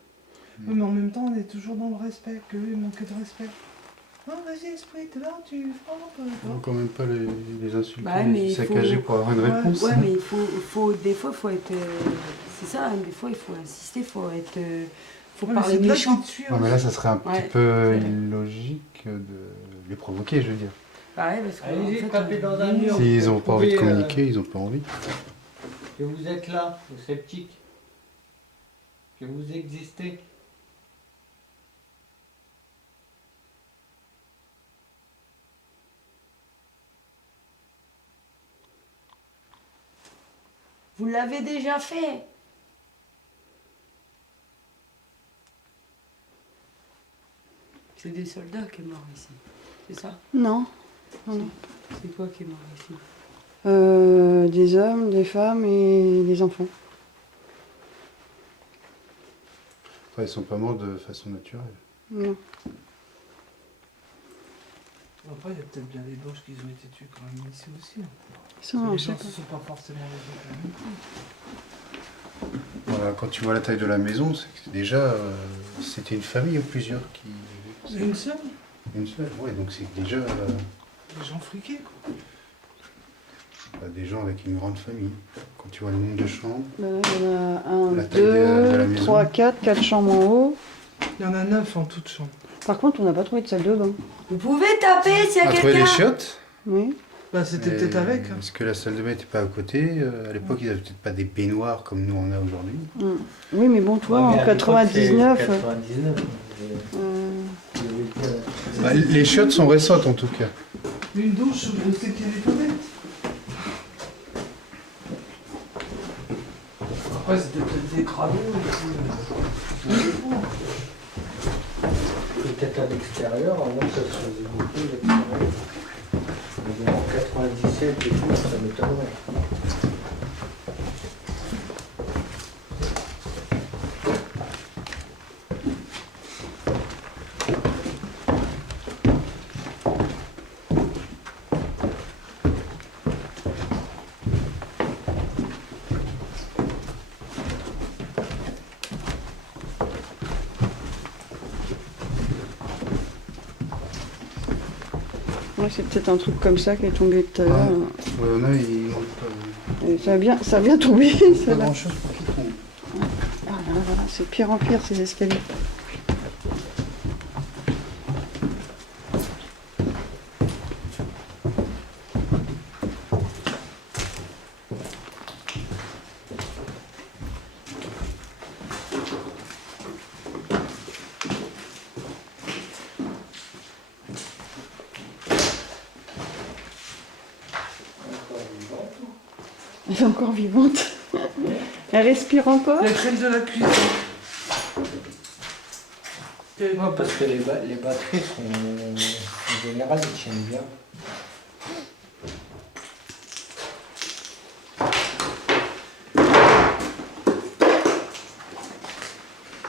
Oui, mais en même temps, on est toujours dans le respect. Que eux, ils manquaient de respect. Non, vas-y, esprit, t'es là, tu frappes. On va quand même pas les insulter, Bah, mais les il saccager faut- pour avoir une Ouais, réponse. Ouais, mais des fois, il faut être. C'est ça, hein, des fois, il faut insister, il faut être. Faut Ouais, mais parler c'est toi méchant. qui te suis Ouais, mais là, ça serait un Ouais. petit peu illogique de les provoquer, je veux dire. Bah ouais, parce que. Allez-y, en fait, tapez dans un mur. S'ils Vous ont pas envie de pouvez, communiquer, ils ont pas envie. Que vous êtes là, les sceptiques. Que vous existez. Vous l'avez déjà fait. C'est des soldats qui sont morts ici. C'est ça? Non. Non, non. C'est quoi qui est mort ici? Des hommes, des femmes et des enfants. Enfin, ils sont pas morts de façon naturelle. Non. Après, il y a peut-être bien des bouches qui se mettaient dessus quand même ici aussi. Ça, Les on gens, sait ce pas. sont pas forcément les autres. Voilà, quand tu vois la taille de la maison, c'est que déjà, c'était une famille ou plusieurs qui... C'est une seule. Une seule, ouais, donc c'est déjà Les gens friqués, quoi. des gens avec une grande famille. Quand tu vois le nombre de chambres, Bah là, il y en a un, La taille de la 2, maison. 3, 4 chambres en haut. Il y en a 9 en toute chambre. Par contre, on n'a pas trouvé de salle de bain. Vous pouvez taper s'il y on a a trouvé les quelqu'un. chiottes. Oui. Bah, c'était mais peut-être avec. Hein. Parce que la salle de bain n'était pas à côté. À l'époque, ils n'avaient peut-être pas des baignoires comme nous on a aujourd'hui. Mm. Oui, mais bon, toi, Ouais, mais en à l'époque, c'est 99. 99. Bah, les chiottes sont récentes en tout cas. Une douche, je sais qu'il y a des toilettes. Après, c'était peut-être des crados et puis... Peut-être peut-être à l'extérieur, avant ça se faisait beaucoup à l'extérieur. Mais bon, en 97 et tout, ça m'étonnerait. Ouais, c'est peut-être un truc comme ça qui est tombé tout à l'heure. Ouais, il y en a, ils montent pas. Et ça a bien tombé. Pas Ça va. grand chose pour qu'ils tombent. Ah là là, voilà, c'est de pire en pire ces escaliers. Elle est encore vivante. Elle respire encore. La crème de la cuisine. Ouais, parce que les batteries sont en général, ils tiennent bien.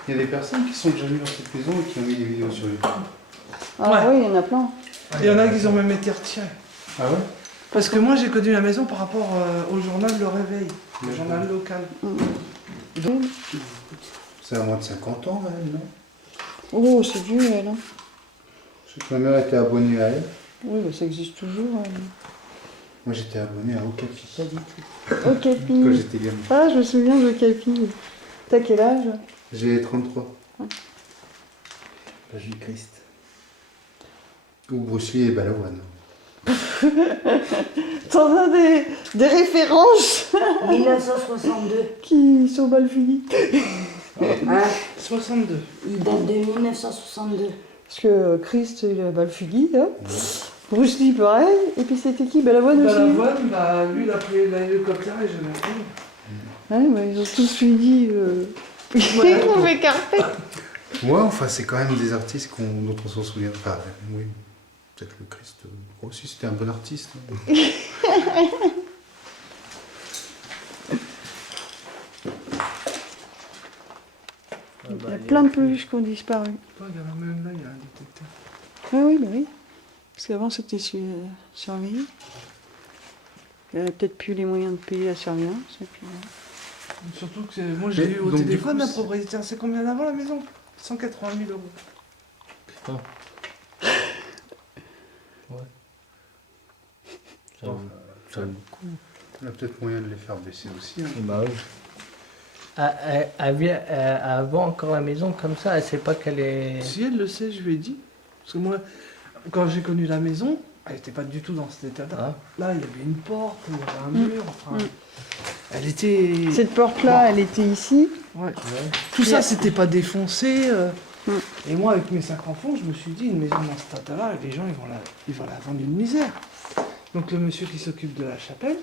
Il y a des personnes qui sont déjà venues dans cette maison et qui ont mis des vidéos sur YouTube. Ah Ouais. oui, il y en a plein. Il y en a qui ont même été retirés. Ah ouais? Parce que moi j'ai connu la maison par rapport au journal Le Réveil, le journal local. Ça a moins de 50 ans, elle, non? Oh, c'est vieux, elle. Hein. Je sais que ma mère était abonnée à elle. Oui, bah, ça existe toujours. Elle. Moi, j'étais abonné à Okapi. Pas du tout. Quand Okapi. j'étais gamin. Ah, je me souviens d'Okapi. T'as quel âge? J'ai 33. Ah. L'âge du Christ. Ou Bruce Lee et Balavoine. T'en as des références 1962. qui sont mal finies. Hein? 62. Il date de 1962. Parce que Christ, il a Balfugui, hein. Bruce Lee, pareil. Et puis c'était qui? Balavoine aussi. Balavoine, bah, lui il a pris l'hélicoptère et je l'ai pris. Ouais, bah, ils ont tous suivi. Ouais. Ils ont fait carpet. Ouais, enfin, c'est quand même des artistes dont on s'en souvient. Enfin, oui, peut-être le Christ aussi, c'était un bon artiste. Hein. Il y a plein de peluches qui ont disparu. Regarde, même là il y a un détecteur. Ah oui, bah oui. Parce qu'avant c'était surveillé. Il n'y avait peut-être plus les moyens de payer la surveillance. Et puis, Surtout que moi j'ai Mais eu au donc, du téléphone coup, la c'est- propriétaire, c'est combien d'avant la maison? 180 000 euros. Putain. Ouais. Ça vaut beaucoup. On a peut-être moyen de les faire baisser aussi. Hein. Bah oui. Avant encore la maison comme ça, elle sait pas qu'elle est. Si elle le sait, je lui ai dit. Parce que moi, quand j'ai connu la maison, elle n'était pas du tout dans cet état-là. Ah. Là, il y avait une porte, il y avait un mur, enfin. Elle était. cette porte-là, elle était ici. Ouais. Ouais. Tout ça, c'était pas défoncé. Mm. Et moi, avec mes 5 enfants, je me suis dit, une maison dans cet état-là, les gens, ils vont la vendre une misère. Donc le monsieur qui s'occupe de la chapelle.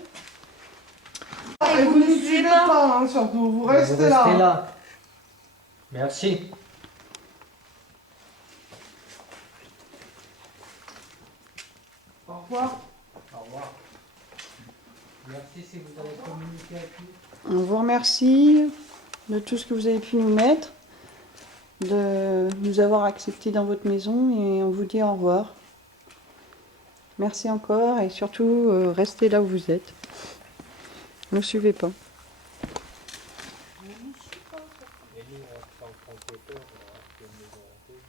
Et vous ne suivez pas, hein, surtout, vous restez là. Merci. Au revoir. Au revoir. Merci si vous avez communiqué avec nous. On vous remercie de tout ce que vous avez pu nous mettre, de nous avoir acceptés dans votre maison et on vous dit au revoir. Merci encore et surtout restez là où vous êtes. Ne nous suivez pas. Et nous, on prend photo avec une maison hantée.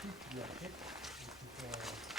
Si tu l'achètes, et tu fais un-